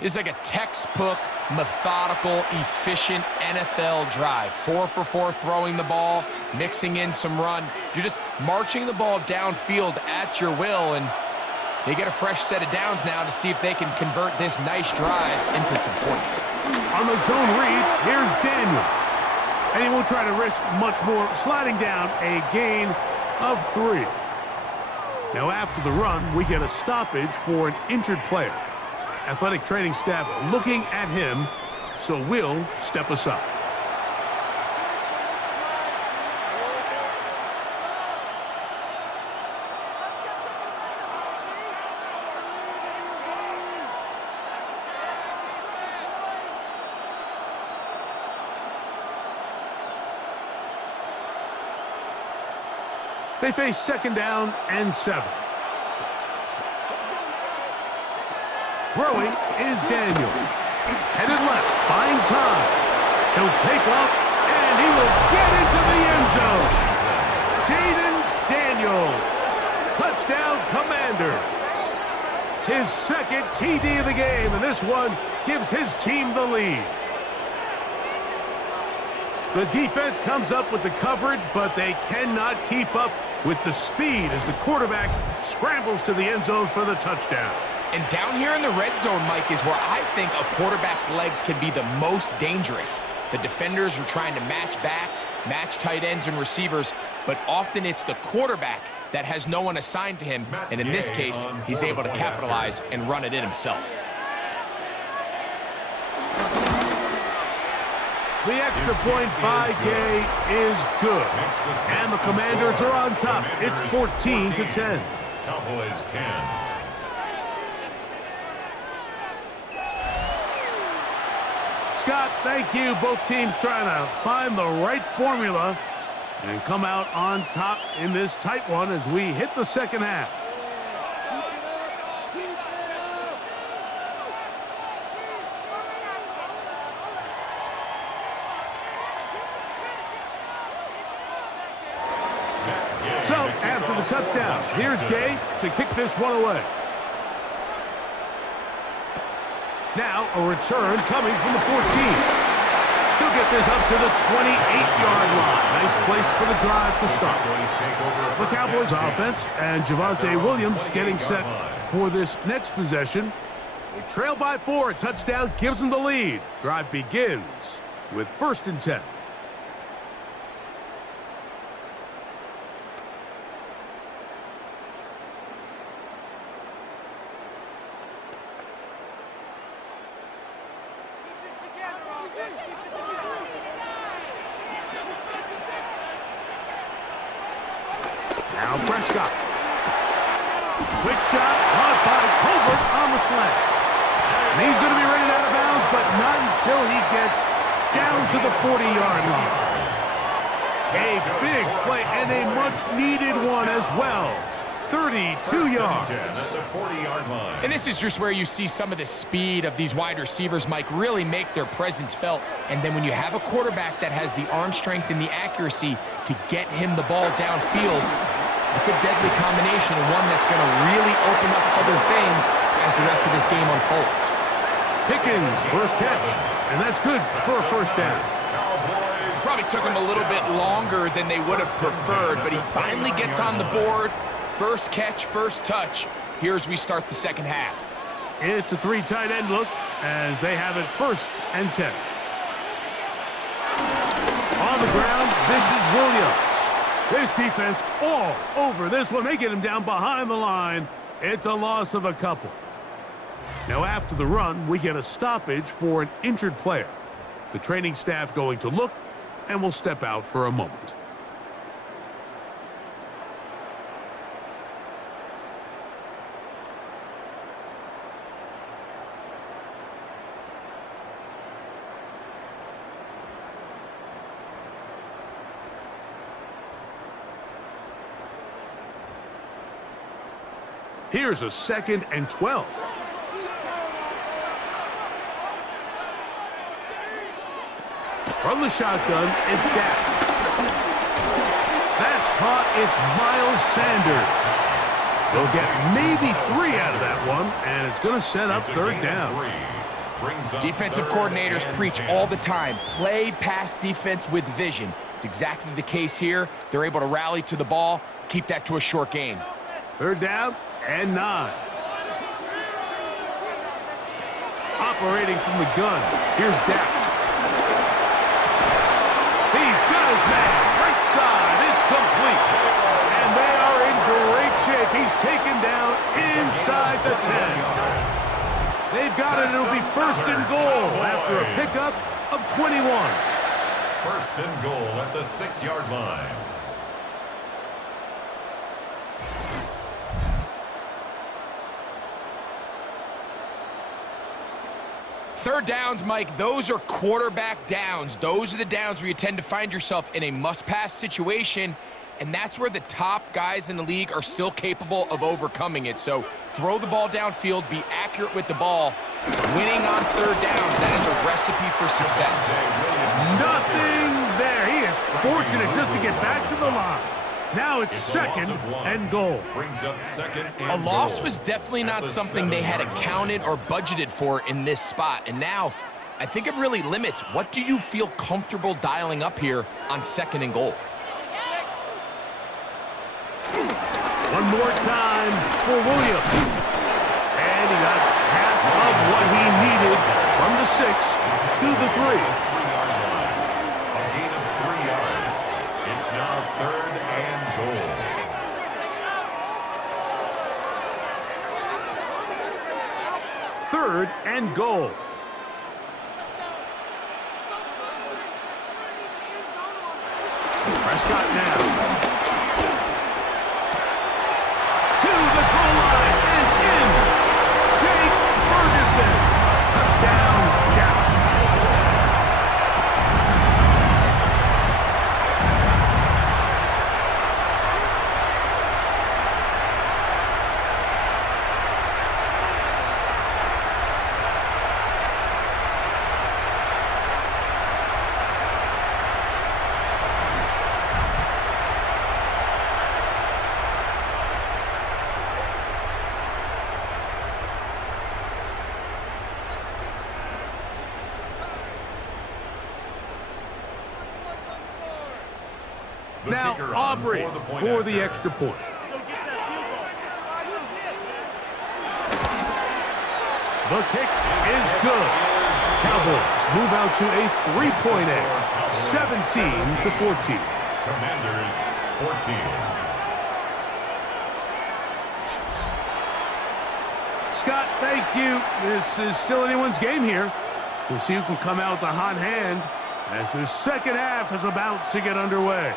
It's like a textbook, methodical, efficient NFL drive. 4 for 4 throwing the ball, mixing in some run. You're just marching the ball downfield at your will, and they get a fresh set of downs now to see if they can convert this nice drive into some points. On the zone read, here's Daniels. And he won't try to risk much more, sliding down a gain of 3. Now after the run, we get a stoppage for an injured player. Athletic training staff looking at him, so we'll step aside. They face second down and 7. Throwing is Daniels. Headed left, buying time. He'll take off, and he will get into the end zone. Jaden Daniels. Touchdown, Commanders. His second TD of the game, and this one gives his team the lead. The defense comes up with the coverage, but they cannot keep up with the speed as the quarterback scrambles to the end zone for the touchdown. And down here in the red zone, Mike, is where I think a quarterback's legs can be the most dangerous. The defenders are trying to match backs, match tight ends and receivers, but often it's the quarterback that has no one assigned to him, and in this case, he's able to capitalize and run it in himself. The extra point by Gay is good. And the Commanders are on top. It's 14-10. Cowboys 10. Scott, thank you. Both teams trying to find the right formula and come out on top in this tight one as we hit the second half. So, after the touchdown, here's Gay to kick this one away. Now, a return coming from the 14. He'll get this up to the 28-yard line. Nice place for the drive to start. The Cowboys offense and Javonte Williams getting set for this next possession. They trail by 4. A touchdown gives them the lead. Drive begins with 1st and 10. Now Prescott. Quick shot, caught by Tolbert on the slant. And he's going to be running out of bounds, but not until he gets down to the 40-yard line. A big play and a much-needed one as well. 32 yards. And this is just where you see some of the speed of these wide receivers, Mike, really make their presence felt. And then when you have a quarterback that has the arm strength and the accuracy to get him the ball downfield, it's a deadly combination and one that's going to really open up other things as the rest of this game unfolds. Pickens, first catch, and that's good for a 1st down. Probably took him a little bit longer than they would have preferred, but he finally gets on the board. First catch, first touch. Here as we start the second half. It's a 3 tight end look as they have it 1st and 10. On the ground, this is Williams. This defense all over this one. They get him down behind the line. It's a loss of a couple. Now after the run, we get a stoppage for an injured player. The training staff going to look and will step out for a moment. Here's a 2nd and 12. From the shotgun, it's Dak. That's caught. It's Miles Sanders. They'll get maybe 3 out of that one, and it's going to set up 3rd down. Defensive coordinators preach all the time, play pass defense with vision. It's exactly the case here. They're able to rally to the ball, keep that to a short gain. 3rd down and 9. Operating from the gun, here's Dak. He's got his man, right side, it's complete. And they are in great shape. He's taken down inside the 10. They've got it, it'll be 1st and goal after a pickup of 21. 1st and goal at the 6-yard line. Third downs, Mike, those are quarterback downs. Those are the downs where you tend to find yourself in a must-pass situation, and that's where the top guys in the league are still capable of overcoming it. So throw the ball downfield, be accurate with the ball. Winning on 3rd downs, that is a recipe for success. Nothing there. He is fortunate just to get back to the line. Now it's 2nd and goal. Brings up 2nd and A loss goal was definitely not something they had accounted or budgeted for in this spot. And now, I think it really limits. What do you feel comfortable dialing up here on 2nd and goal? One more time for Williams. And he got half of what he needed from the 6 to the 3. A gain of 3 yards. It's now 3rd and goal. 3rd and goal. Prescott now. To the goal line and in. Jake Ferguson. Touchdown, Dallas. Now kicker on Aubrey for the point for the after. extra point. The kick is good. Cowboys move out to a 3-point edge, 17-14. Commanders 14. Scott, thank you. This is still anyone's game here. We'll see who can come out with a hot hand as the second half is about to get underway.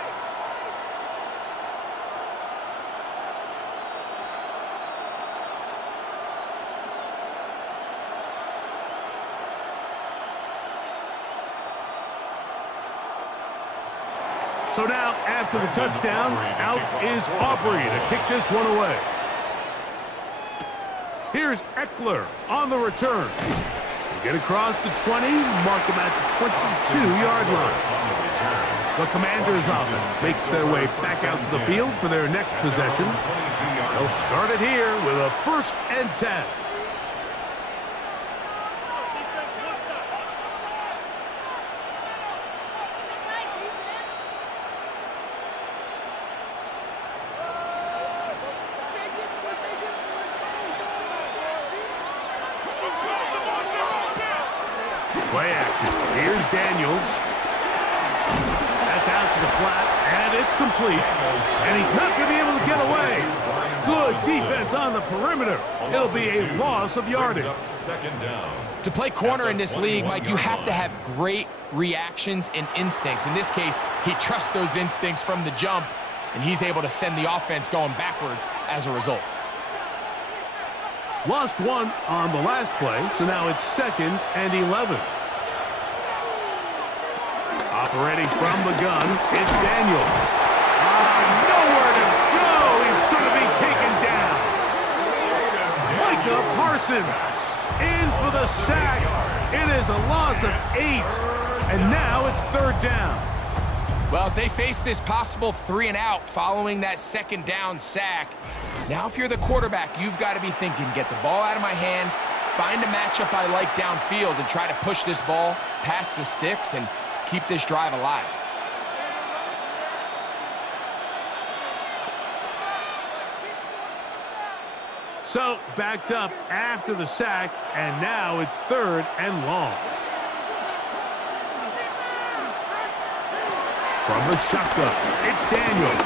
So now, after the touchdown, out is Aubrey to kick this one away. Here's Eckler on the return. They get across the 20, mark them at the 22-yard line. The Commanders' offense makes their way back out to the field for their next possession. They'll start it here with a 1st and 10. Play action. Here's Daniels. That's out to the flat, and it's complete. And he's not going to be able to get away. Good defense on the perimeter. It'll be a loss of yardage. Second down. To play corner in this league, Mike, you have to have great reactions and instincts. In this case, he trusts those instincts from the jump, and he's able to send the offense going backwards as a result. Lost one on the last play, so now it's 2nd and 11. Operating from the gun, it's Daniels. Nowhere to go! He's going to be taken down. Micah Parsons in for the sack. It is a loss of 8, and now it's 3rd down. Well, as they face this possible 3-and-out following that 2nd down sack, now if you're the quarterback, you've got to be thinking, get the ball out of my hand, find a matchup I like downfield, and try to push this ball past the sticks and keep this drive alive. So, backed up after the sack, and now it's 3rd and long. From the shotgun, it's Daniels.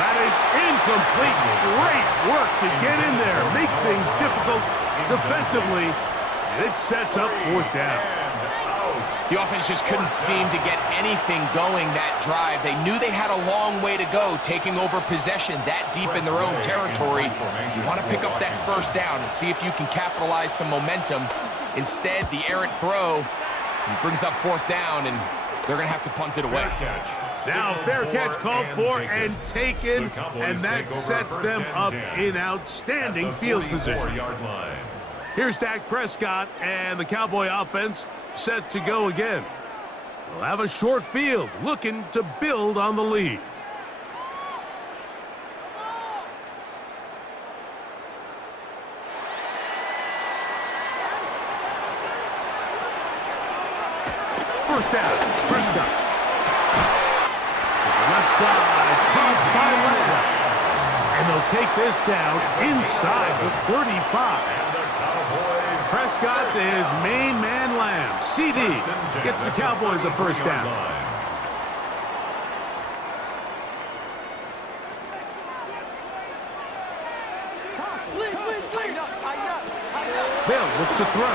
That is incomplete. Great work to get in there, make things difficult defensively, and it sets up 4th down. The offense just couldn't seem to get anything going that drive. They knew they had a long way to go, taking over possession that deep in their own territory. You want to pick up that 1st down and see if you can capitalize some momentum. Instead, the errant throw brings up 4th down, and they're going to have to punt it away. Now, fair catch called for and taken, and that sets them up in outstanding field position. Here's Dak Prescott, and the Cowboy offense set to go again. They'll have a short field, looking to build on the lead. First down, Prescott. To the left side, caught by Lamb. And they'll take this down inside the 35. Prescott to his main man, Lamb. CD gets the Cowboys a 1st down. Hill looks to throw.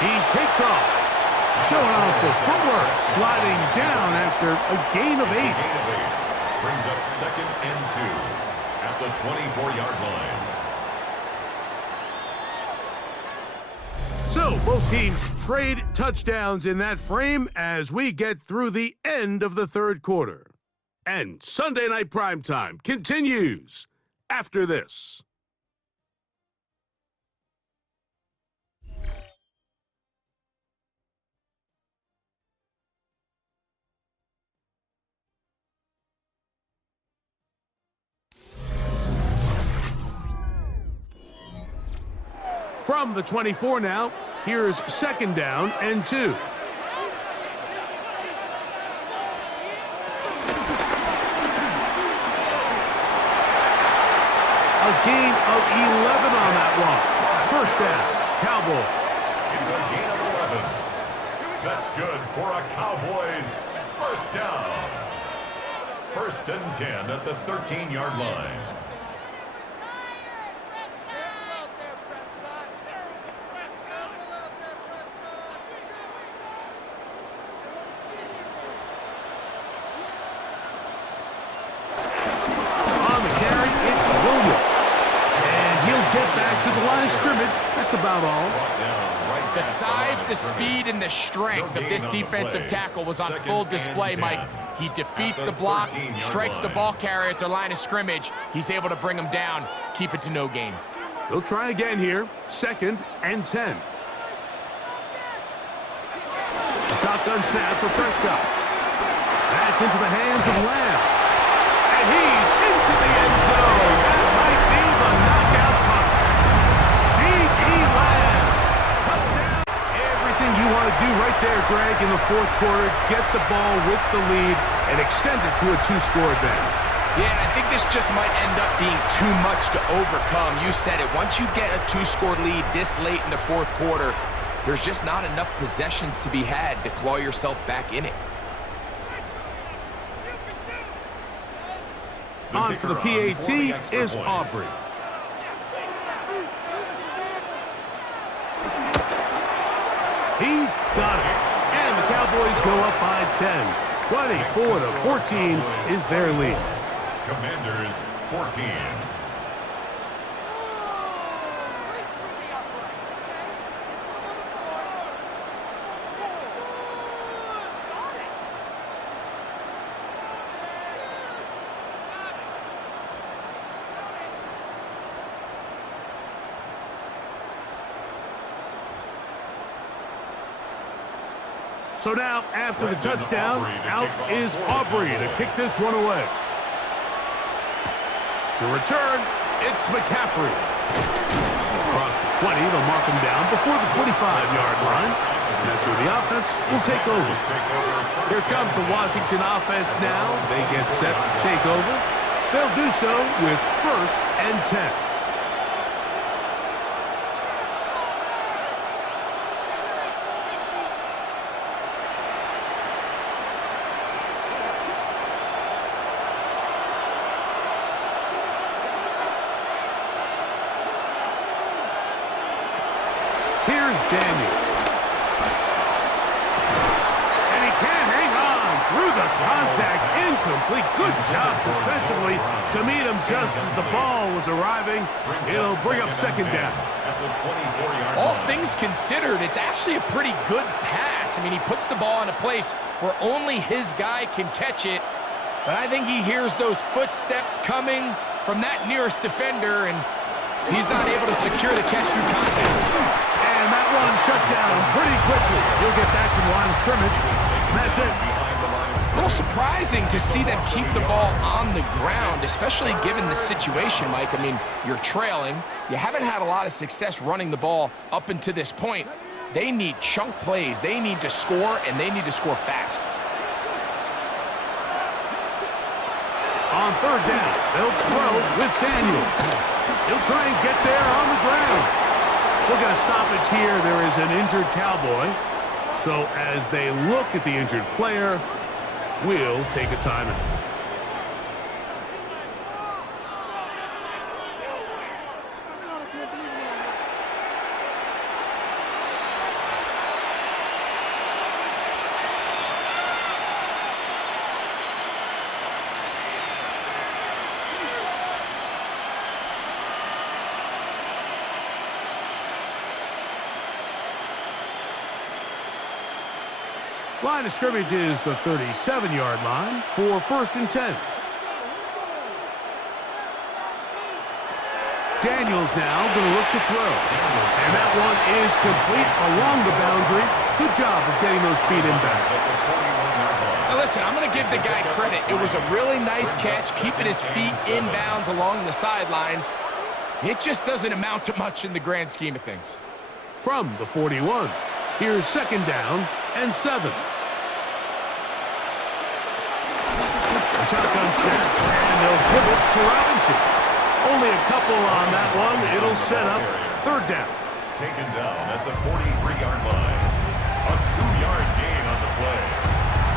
He takes off. Showing off the footwork, sliding down after a gain of 8. Brings up 2nd and 2 at the 24-yard line. So, both teams trade touchdowns in that frame as we get through the end of the 3rd quarter. And Sunday Night Primetime continues after this. From the 24 now, here's 2nd down and 2. Gain of 11 on that one. First down, Cowboys. It's a gain of 11. That's good for a Cowboys first down. First and 10 at the 13-yard line. On the carry, it's Williams. And he'll get back to the line of scrimmage. That's about all. The size, the speed, and the strength of this defensive tackle was on full display, Mike. He defeats the block, strikes the ball carrier at their line of scrimmage. He's able to bring him down, keep it to no gain. They'll try again here. Second and 10. A shotgun snap for Prescott. That's into the hands of Lamb. And he's into the end zone. That might be the knockout punch. C.D. Lamb. Touchdown. Everything you want to do right there, Greg, in the fourth quarter. Get the ball with the lead and extend it to a two-score advantage. Yeah, and I think this just might end up being too much to overcome. You said it. Once you get a two-score lead this late in the fourth quarter, there's just not enough possessions to be had to claw yourself back in it. On for the PAT is Aubrey. He's got it. And the Cowboys go up by 10. 24-14 is their lead. Commanders 14. So now, after the touchdown, out is Aubrey to kick this one away. To return, it's McCaffrey. Across the 20, they'll mark him down before the 25-yard line. And that's where the offense will take over. Here comes the Washington offense now. They get set to take over. They'll do so with first and 10. Here's Daniel. And he can't hang on through the contact. Incomplete. Good job defensively to meet him just as the ball was arriving. It'll bring up second down. All things considered, it's actually a pretty good pass. I mean, he puts the ball in a place where only his guy can catch it. But I think he hears those footsteps coming from that nearest defender, and he's not able to secure the catch through contact. And that one shut down pretty quickly. He'll get back to the line of scrimmage. That's it. A little surprising to see them keep the ball on the ground, especially given the situation, Mike. I mean, you're trailing. You haven't had a lot of success running the ball up until this point. They need chunk plays. They need to score, and they need to score fast. On third down, they'll throw with Daniel. He'll try and get there on the ground. We'll get a stoppage here. There is an injured Cowboy. So as they look at the injured player, we'll take a timeout. Line of scrimmage is the 37-yard line for first and 10. Daniels now going to look to throw. And that one is complete along the boundary. Good job of getting those feet inbound. Now listen, I'm going to give the guy credit. It was a really nice catch, keeping his feet inbounds along the sidelines. It just doesn't amount to much in the grand scheme of things. From the 41, here's second down and 7. A shotgun snap, and they'll pivot to Robinson. Only a couple on that one. It'll set up third down. Taken down at the 43-yard line. A 2-yard gain on the play.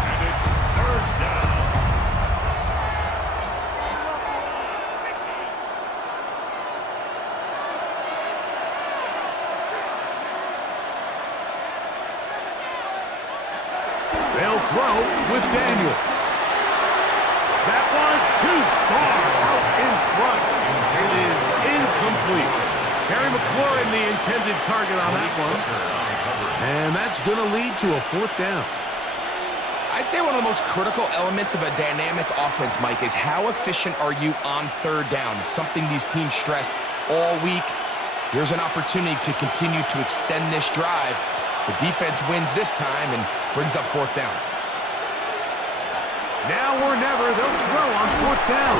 And it's third down. They'll throw with Daniels. That one too far out in front. It is incomplete. Terry McLaurin, the intended target on that one. And that's going to lead to a fourth down. I'd say one of the most critical elements of a dynamic offense, Mike, is how efficient are you on third down? It's something these teams stress all week. Here's an opportunity to continue to extend this drive. The defense wins this time and brings up fourth down. Now or never, they'll throw on fourth down.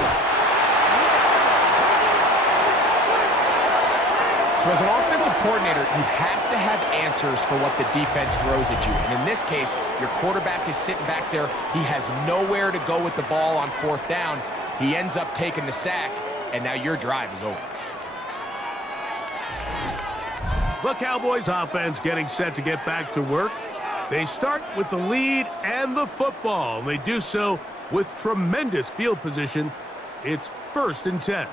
So as an offensive coordinator, you have to have answers for what the defense throws at you. And in this case, your quarterback is sitting back there. He has nowhere to go with the ball on fourth down. He ends up taking the sack, and now your drive is over. The Cowboys offense getting set to get back to work. They start with the lead and the football. They do so with tremendous field position. It's 1st and 10.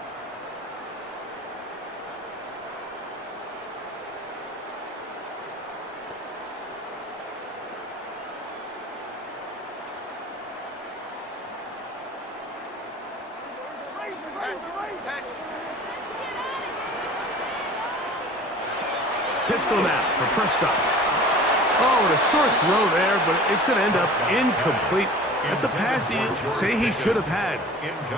Pistol now for Prescott. Oh, and a short throw there, but it's going to end up incomplete. That's a pass he say he should have had.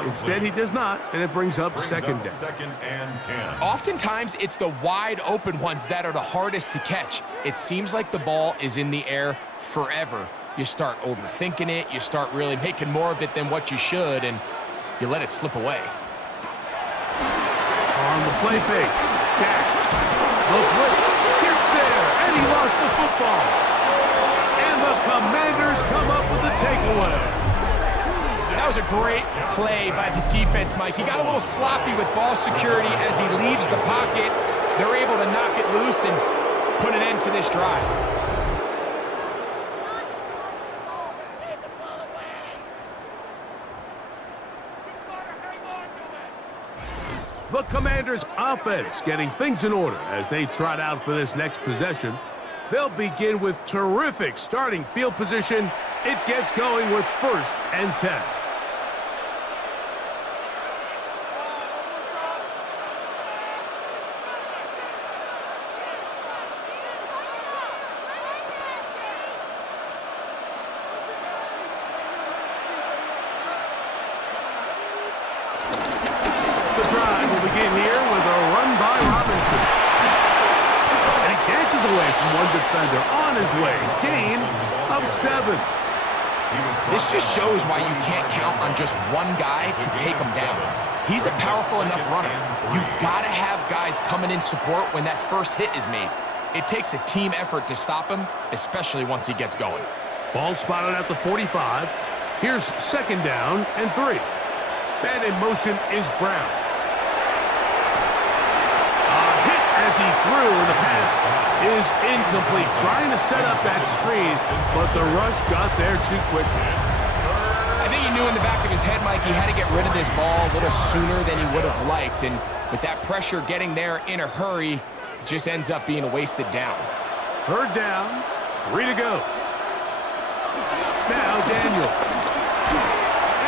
Instead, he does not, and it brings up second down. Second and 10. Oftentimes, it's the wide open ones that are the hardest to catch. It seems like the ball is in the air forever. You start overthinking it. You start really making more of it than what you should, and you let it slip away. On the play fake. Back. The blitz gets there, and he lost the football. And the Commanders come up with the takeaway. That was a great play by the defense, Mike. He got a little sloppy with ball security as he leaves the pocket. They're able to knock it loose and put an end to this drive. The Commanders' offense getting things in order as they trot out for this next possession. They'll begin with terrific starting field position. It gets going with 1st and 10. The drive will begin here with a run by Robinson. And he dances away from one defender on his way. Gain of 7. This just shows why you can't count on just one guy to take him down. He's a powerful enough runner. You gotta have guys coming in support when that first hit is made. It takes a team effort to stop him, especially once he gets going. Ball spotted at the 45. Here's second down and 3. And in motion is Brown. As he threw, and the pass is incomplete. Trying to set up that screen, but the rush got there too quickly. I think he knew in the back of his head, Mike, he had to get rid of this ball a little sooner than he would have liked. And with that pressure getting there in a hurry, it just ends up being a wasted down. Third down, 3 to go. Now Daniels.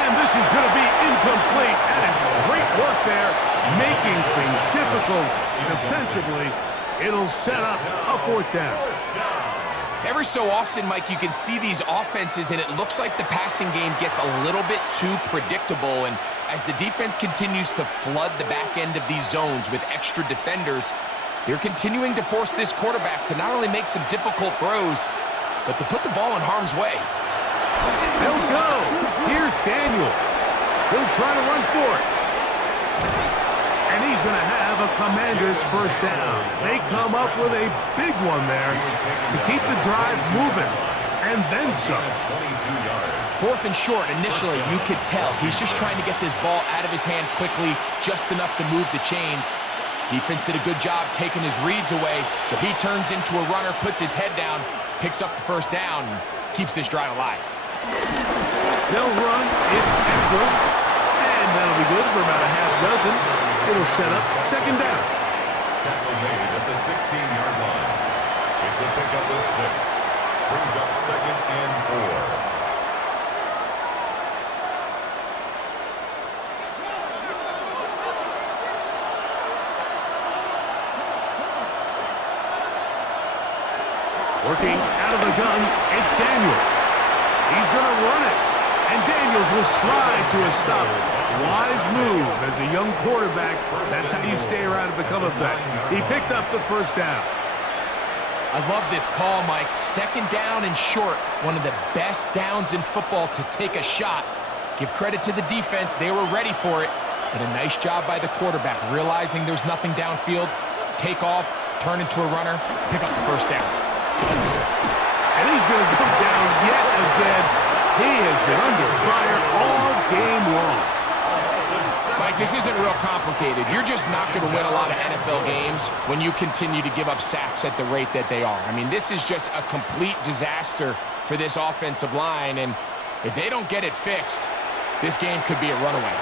And this is going to be incomplete. That is great work there, making things difficult defensively. It'll set up a 4th down. Every so often, Mike, you can see these offenses, and it looks like the passing game gets a little bit too predictable. And as the defense continues to flood the back end of these zones with extra defenders, they're continuing to force this quarterback to not only make some difficult throws, but to put the ball in harm's way. They'll go. Here's Daniels. He'll try to run for it. And he's going to have a Commanders first down. They come up with a big one there to keep the drive moving. and then some. 22 yards. 4th and short, initially, you could tell he's just trying to get this ball out of his hand quickly, just enough to move the chains. Defense did a good job taking his reads away, so he turns into a runner, puts his head down, picks up the first down, and keeps this drive alive. They'll run, it's Eckler, and that'll be good for about a half dozen. It'll set up second down. Tackle made at the 16-yard line. It's a pickup of 6. Brings up 2nd and 4. Working out of the gun, it's Daniels. He's going to run it, and Daniels will slide to a stop. Wise move as a young quarterback. That's how you stay around and become effective. He picked up the first down. I love this call, Mike. 2nd down and short. One of the best downs in football to take a shot. Give credit to the defense. They were ready for it. But a nice job by the quarterback, realizing there's nothing downfield. Take off, turn into a runner, pick up the first down. And he's going to go down yet again. He has been under fire all game long. Mike, this isn't real complicated. You're just not going to win a lot of NFL games when you continue to give up sacks at the rate that they are. I mean, this is just a complete disaster for this offensive line, and if they don't get it fixed, this game could be a runaway.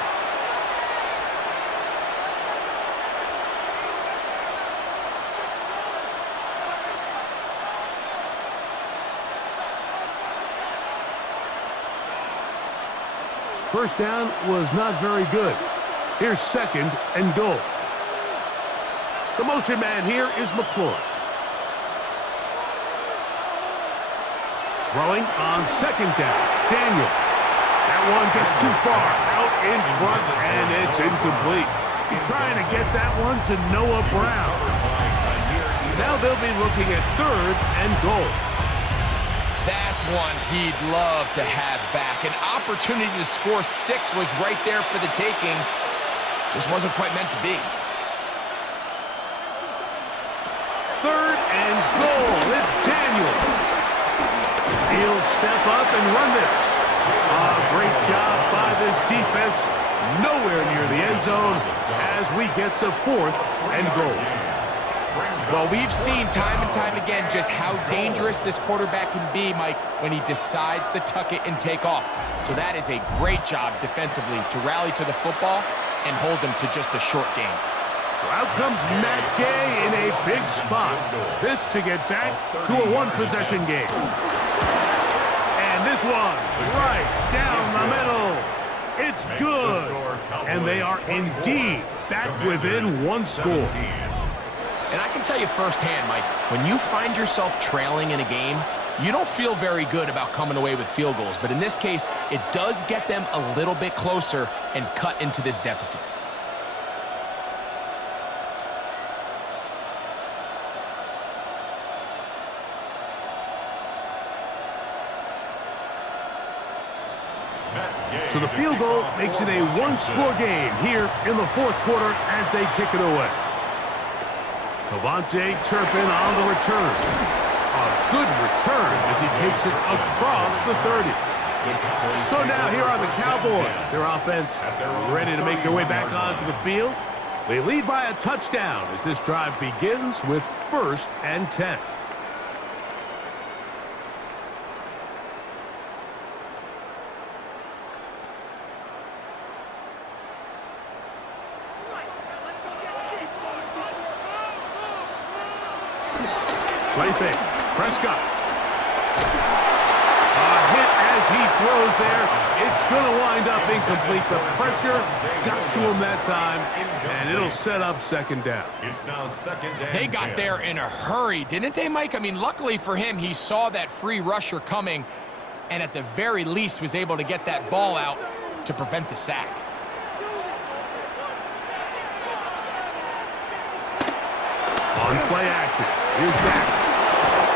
First down was not very good. Here's 2nd and goal. The motion man here is McClure. Throwing on 2nd down. Daniel. That one just too far. Out in front, and it's incomplete. He's trying to get that one to Noah Brown. Now they'll be looking at 3rd and goal. That's one he'd love to have back. An opportunity to score 6 was right there for the taking. Just wasn't quite meant to be. 3rd and goal. It's Daniel. He'll step up and run this. Great job by this defense. Nowhere near the end zone as we get to 4th and goal. Well, we've seen time and time again just how dangerous this quarterback can be, Mike, when he decides to tuck it and take off. So that is a great job defensively to rally to the football and hold them to just a short game. So out comes Matt Gay in a big spot. This to get back to a one-possession game. And this one right down the middle. It's good. And they are indeed back within one score. And I can tell you firsthand, Mike, when you find yourself trailing in a game, you don't feel very good about coming away with field goals. But in this case, it does get them a little bit closer and cut into this deficit. So the field goal makes it a one-score game here in the 4th quarter as they kick it away. Cavante Turpin on the return. A good return as he takes it across the 30. So now here are the Cowboys. Their offense ready to make their way back onto the field. They lead by a touchdown as this drive begins with 1st and 10. Play fake. Prescott. A hit as he throws there. It's going to wind up incomplete. The pressure got to him that time, and it'll set up 2nd down. It's now 2nd and 10. They got there in a hurry, didn't they, Mike? I mean, luckily for him, he saw that free rusher coming, and at the very least was able to get that ball out to prevent the sack. On play action. Here's Dak.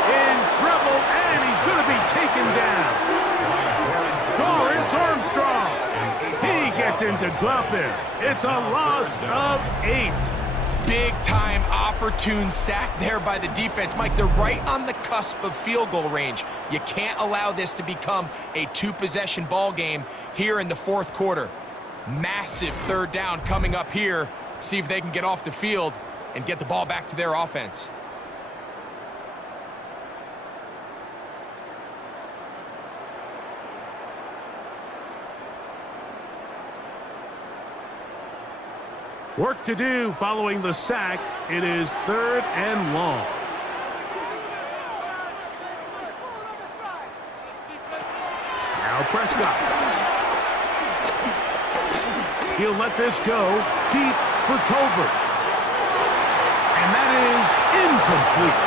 In trouble, and he's going to be taken down. Dorrance Armstrong. He gets into drop in. It's a loss of 8. Big-time opportune sack there by the defense. Mike, they're right on the cusp of field goal range. You can't allow this to become a two-possession ball game here in the fourth quarter. Massive third down coming up here. See if they can get off the field and get the ball back to their offense. Work to do following the sack. It is third and long. Now Prescott. He'll let this go deep for Tolbert. And that is incomplete.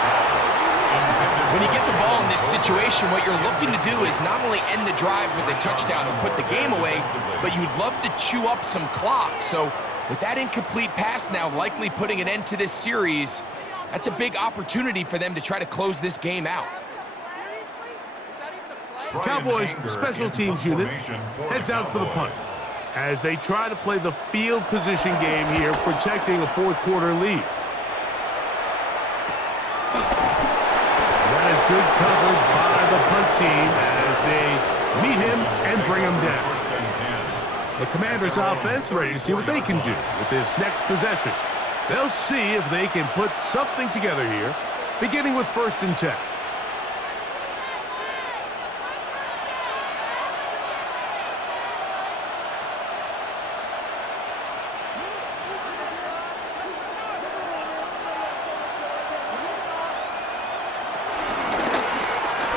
When you get the ball in this situation, what you're looking to do is not only end the drive with a touchdown and put the game away, but you'd love to chew up some clock. So with that incomplete pass now likely putting an end to this series, that's a big opportunity for them to try to close this game out. Cowboys special teams unit heads out for the punt as they try to play the field position game here, protecting a fourth quarter lead. That is good coverage by the punt team as they meet him and bring him down. The Commanders' offense ready to see what they can do with this next possession. They'll see if they can put something together here, beginning with 1st and 10.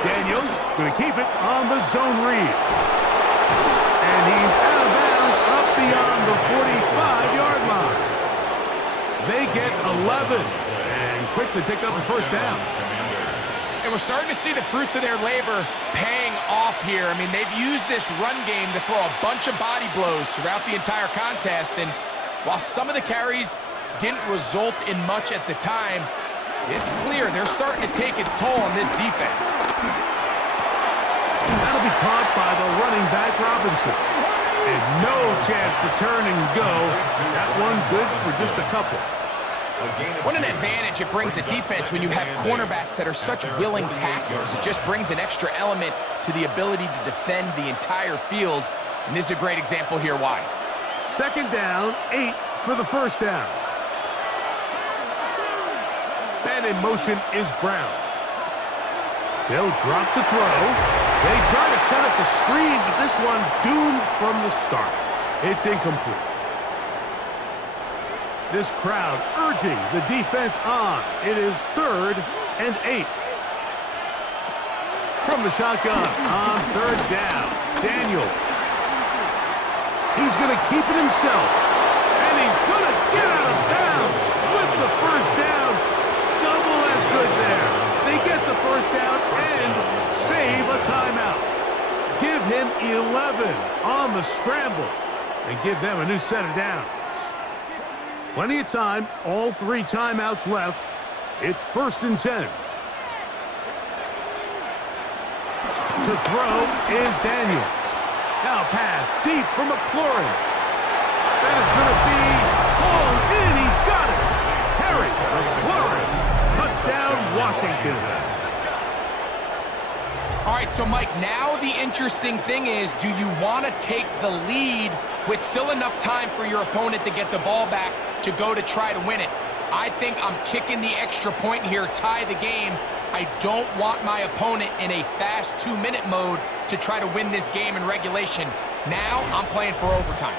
Daniels going to keep it on the zone read. And he's out of bounds up beyond the 45-yard line. They get 11 and quickly pick up a first down. And we're starting to see the fruits of their labor paying off here. I mean, they've used this run game to throw a bunch of body blows throughout the entire contest. And while some of the carries didn't result in much at the time, it's clear they're starting to take its toll on this defense. That'll be caught by the running back, Robinson. And no chance to turn and go. That one good for just a couple. What an advantage it brings a defense when you have cornerbacks that are such willing tacklers. It just brings an extra element to the ability to defend the entire field. And this is a great example here why. 2nd down, 8 for the first down. And in motion is Brown. They'll drop to throw. They try to set up the screen, but this one doomed from the start. It's incomplete. This crowd urging the defense on. It is 3rd and 8. From the shotgun on 3rd down, Daniels. He's going to keep it himself. And he's going to get out of bounds with the first down. Double as good there. They get the first down and save a timeout. Give him 11 on the scramble and give them a new set of downs. Plenty of time, all 3 timeouts left. It's 1st and 10. To throw is Daniels. Now pass deep for McLaurin. That is going to be hauled in. He's got it. Harry McLaurin. Touchdown, Washington. All right, so Mike, now the interesting thing is, do you want to take the lead with still enough time for your opponent to get the ball back to go to try to win it? I think I'm kicking the extra point here, tie the game. I don't want my opponent in a fast 2-minute mode to try to win this game in regulation. Now I'm playing for overtime.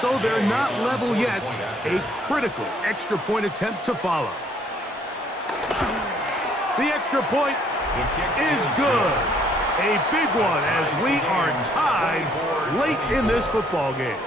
So they're not level yet. A critical extra point attempt to follow. The extra point is good. A big one as we are tied late in this football game.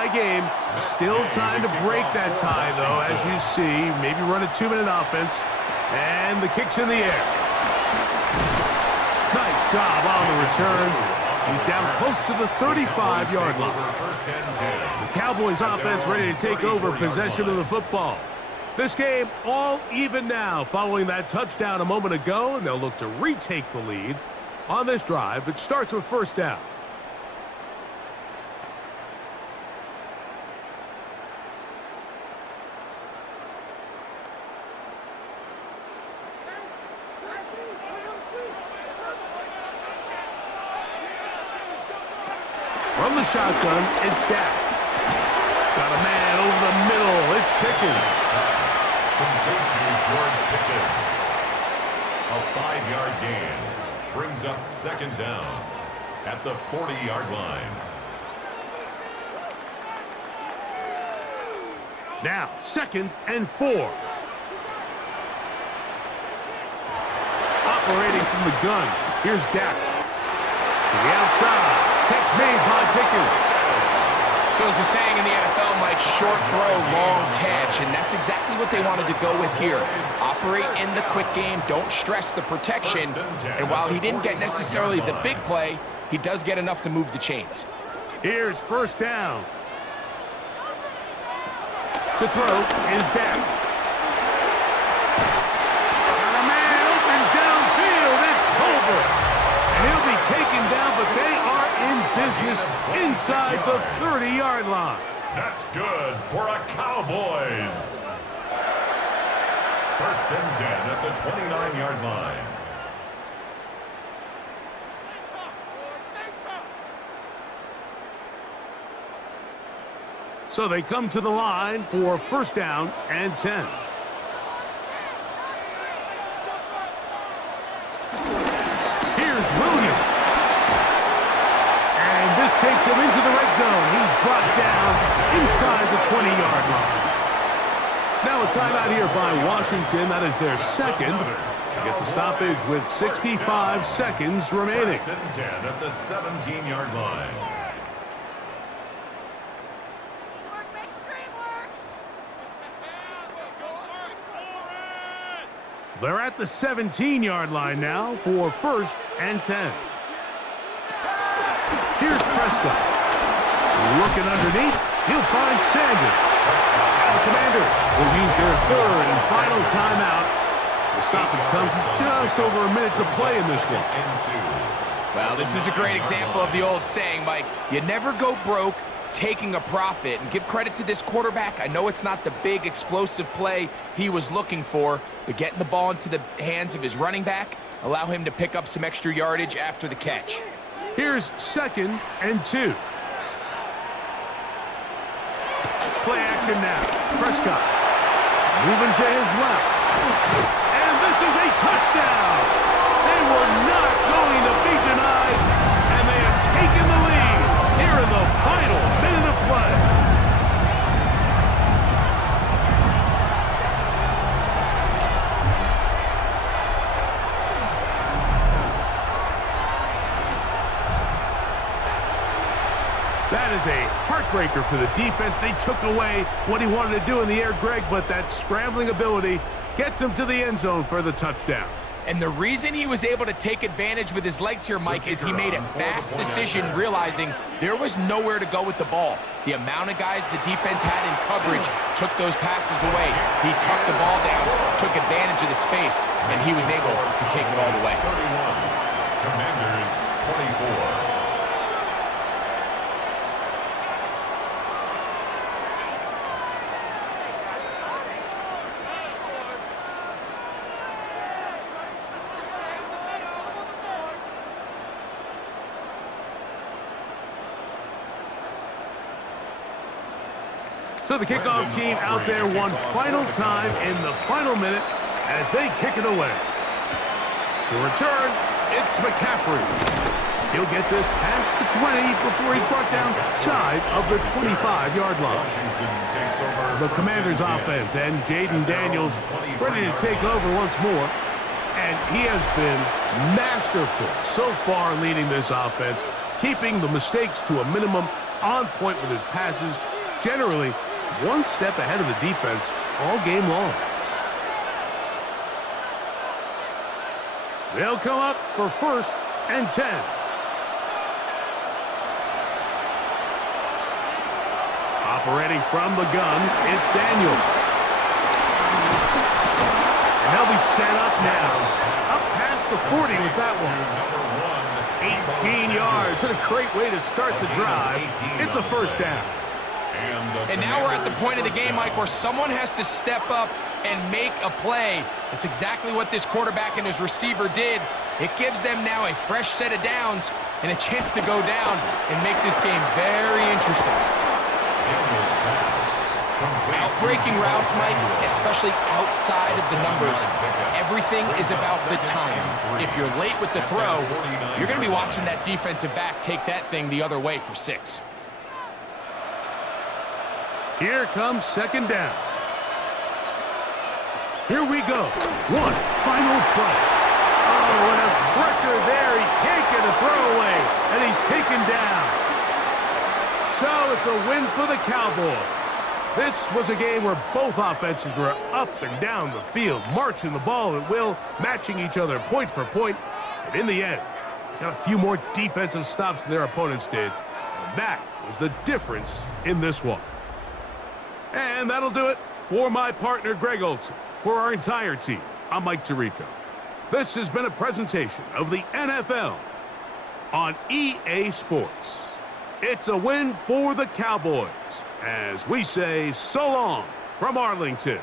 tie game. Still time to break that tie, though, as you see. Maybe run a 2-minute offense. And the kick's in the air. Nice job on the return. He's down close to the 35-yard line. The Cowboys offense ready to take over possession of the football. This game all even now following that touchdown a moment ago, and they'll look to retake the lead on this drive. It starts with first down. From the shotgun, it's Dak. Got a man over the middle. It's Pickens. Complete to George Pickens. A 5-yard gain brings up second down at the 40-yard line. Now, 2nd and 4. Operating from the gun. Here's Dak. To the outside. Catch made by Pickens. So as a saying in the NFL, Mike, short throw, long catch, and that's exactly what they wanted to go with here. Operate in the quick game, don't stress the protection, and while he didn't get necessarily the big play, he does get enough to move the chains. Here's first down. To throw is Dak. Got a man open downfield, it's Tolbert. And he'll be taken down, but they are in business inside the 30-yard line. That's good for a Cowboys. First and 10 at the 29-yard line. So they come to the line for first down and 10. Here's Williams. And this takes him into the red zone. He's brought down inside the 20-yard line. Now a timeout here by Washington. That is their second. They get the stoppage with 65 seconds remaining. First and 10 at the 17-yard line. They're at the 17-yard line now for first and 10. Here's Prescott. Looking underneath, he'll find Sanders. And the Commanders will use their third and final timeout. The stoppage comes with just over a minute to play in this one. Well, this is a great example of the old saying, Mike, you never go broke taking a profit. And give credit to this quarterback. I know it's not the big explosive play he was looking for, but getting the ball into the hands of his running back, allow him to pick up some extra yardage after the catch. Here's 2nd and 2. Play action now. Prescott moving to his left. And this is a touchdown. They were not going to be denied, and they have taken the lead here in the final minute of play. That is a heartbreaker for the defense. They took away what he wanted to do in the air, Greg, but that scrambling ability gets him to the end zone for the touchdown. And the reason he was able to take advantage with his legs here, Mike, is he made a fast decision realizing there was nowhere to go with the ball. The amount of guys the defense had in coverage took those passes away. He tucked the ball down, took advantage of the space, and he was able to take it all the way. 31, Commanders 24. So the kickoff team out there one final time in the final minute as they kick it away. To return, it's McCaffrey. He'll get this past the 20 before he's brought down shy of the 25-yard line. The Commanders offense and Jaden Daniels ready to take over once more. And he has been masterful so far leading this offense, keeping the mistakes to a minimum, on point with his passes, generally one step ahead of the defense all game long. They'll come up for 1st and 10. Operating from the gun, it's Daniels. And they'll be set up now. Up past the 40 with that one. 18 yards. What a great way to start the drive. It's a 1st down. And now we're at the point of the game, Mike, where someone has to step up and make a play. That's exactly what this quarterback and his receiver did. It gives them now a fresh set of downs and a chance to go down and make this game very interesting. Outbreaking routes, Mike, especially outside of the numbers, everything is about the timing. If you're late with the throw, you're going to be watching that defensive back take that thing the other way for 6. Here comes 2nd down. Here we go. One final play. Oh, and a pressure there. He can't get a throwaway, and he's taken down. So it's a win for the Cowboys. This was a game where both offenses were up and down the field, marching the ball at will, matching each other point for point. And in the end, they got a few more defensive stops than their opponents did. And that was the difference in this one. And that'll do it for my partner, Greg Olson. For our entire team, I'm Mike Tirico. This has been a presentation of the NFL on EA Sports. It's a win for the Cowboys, as we say so long from Arlington.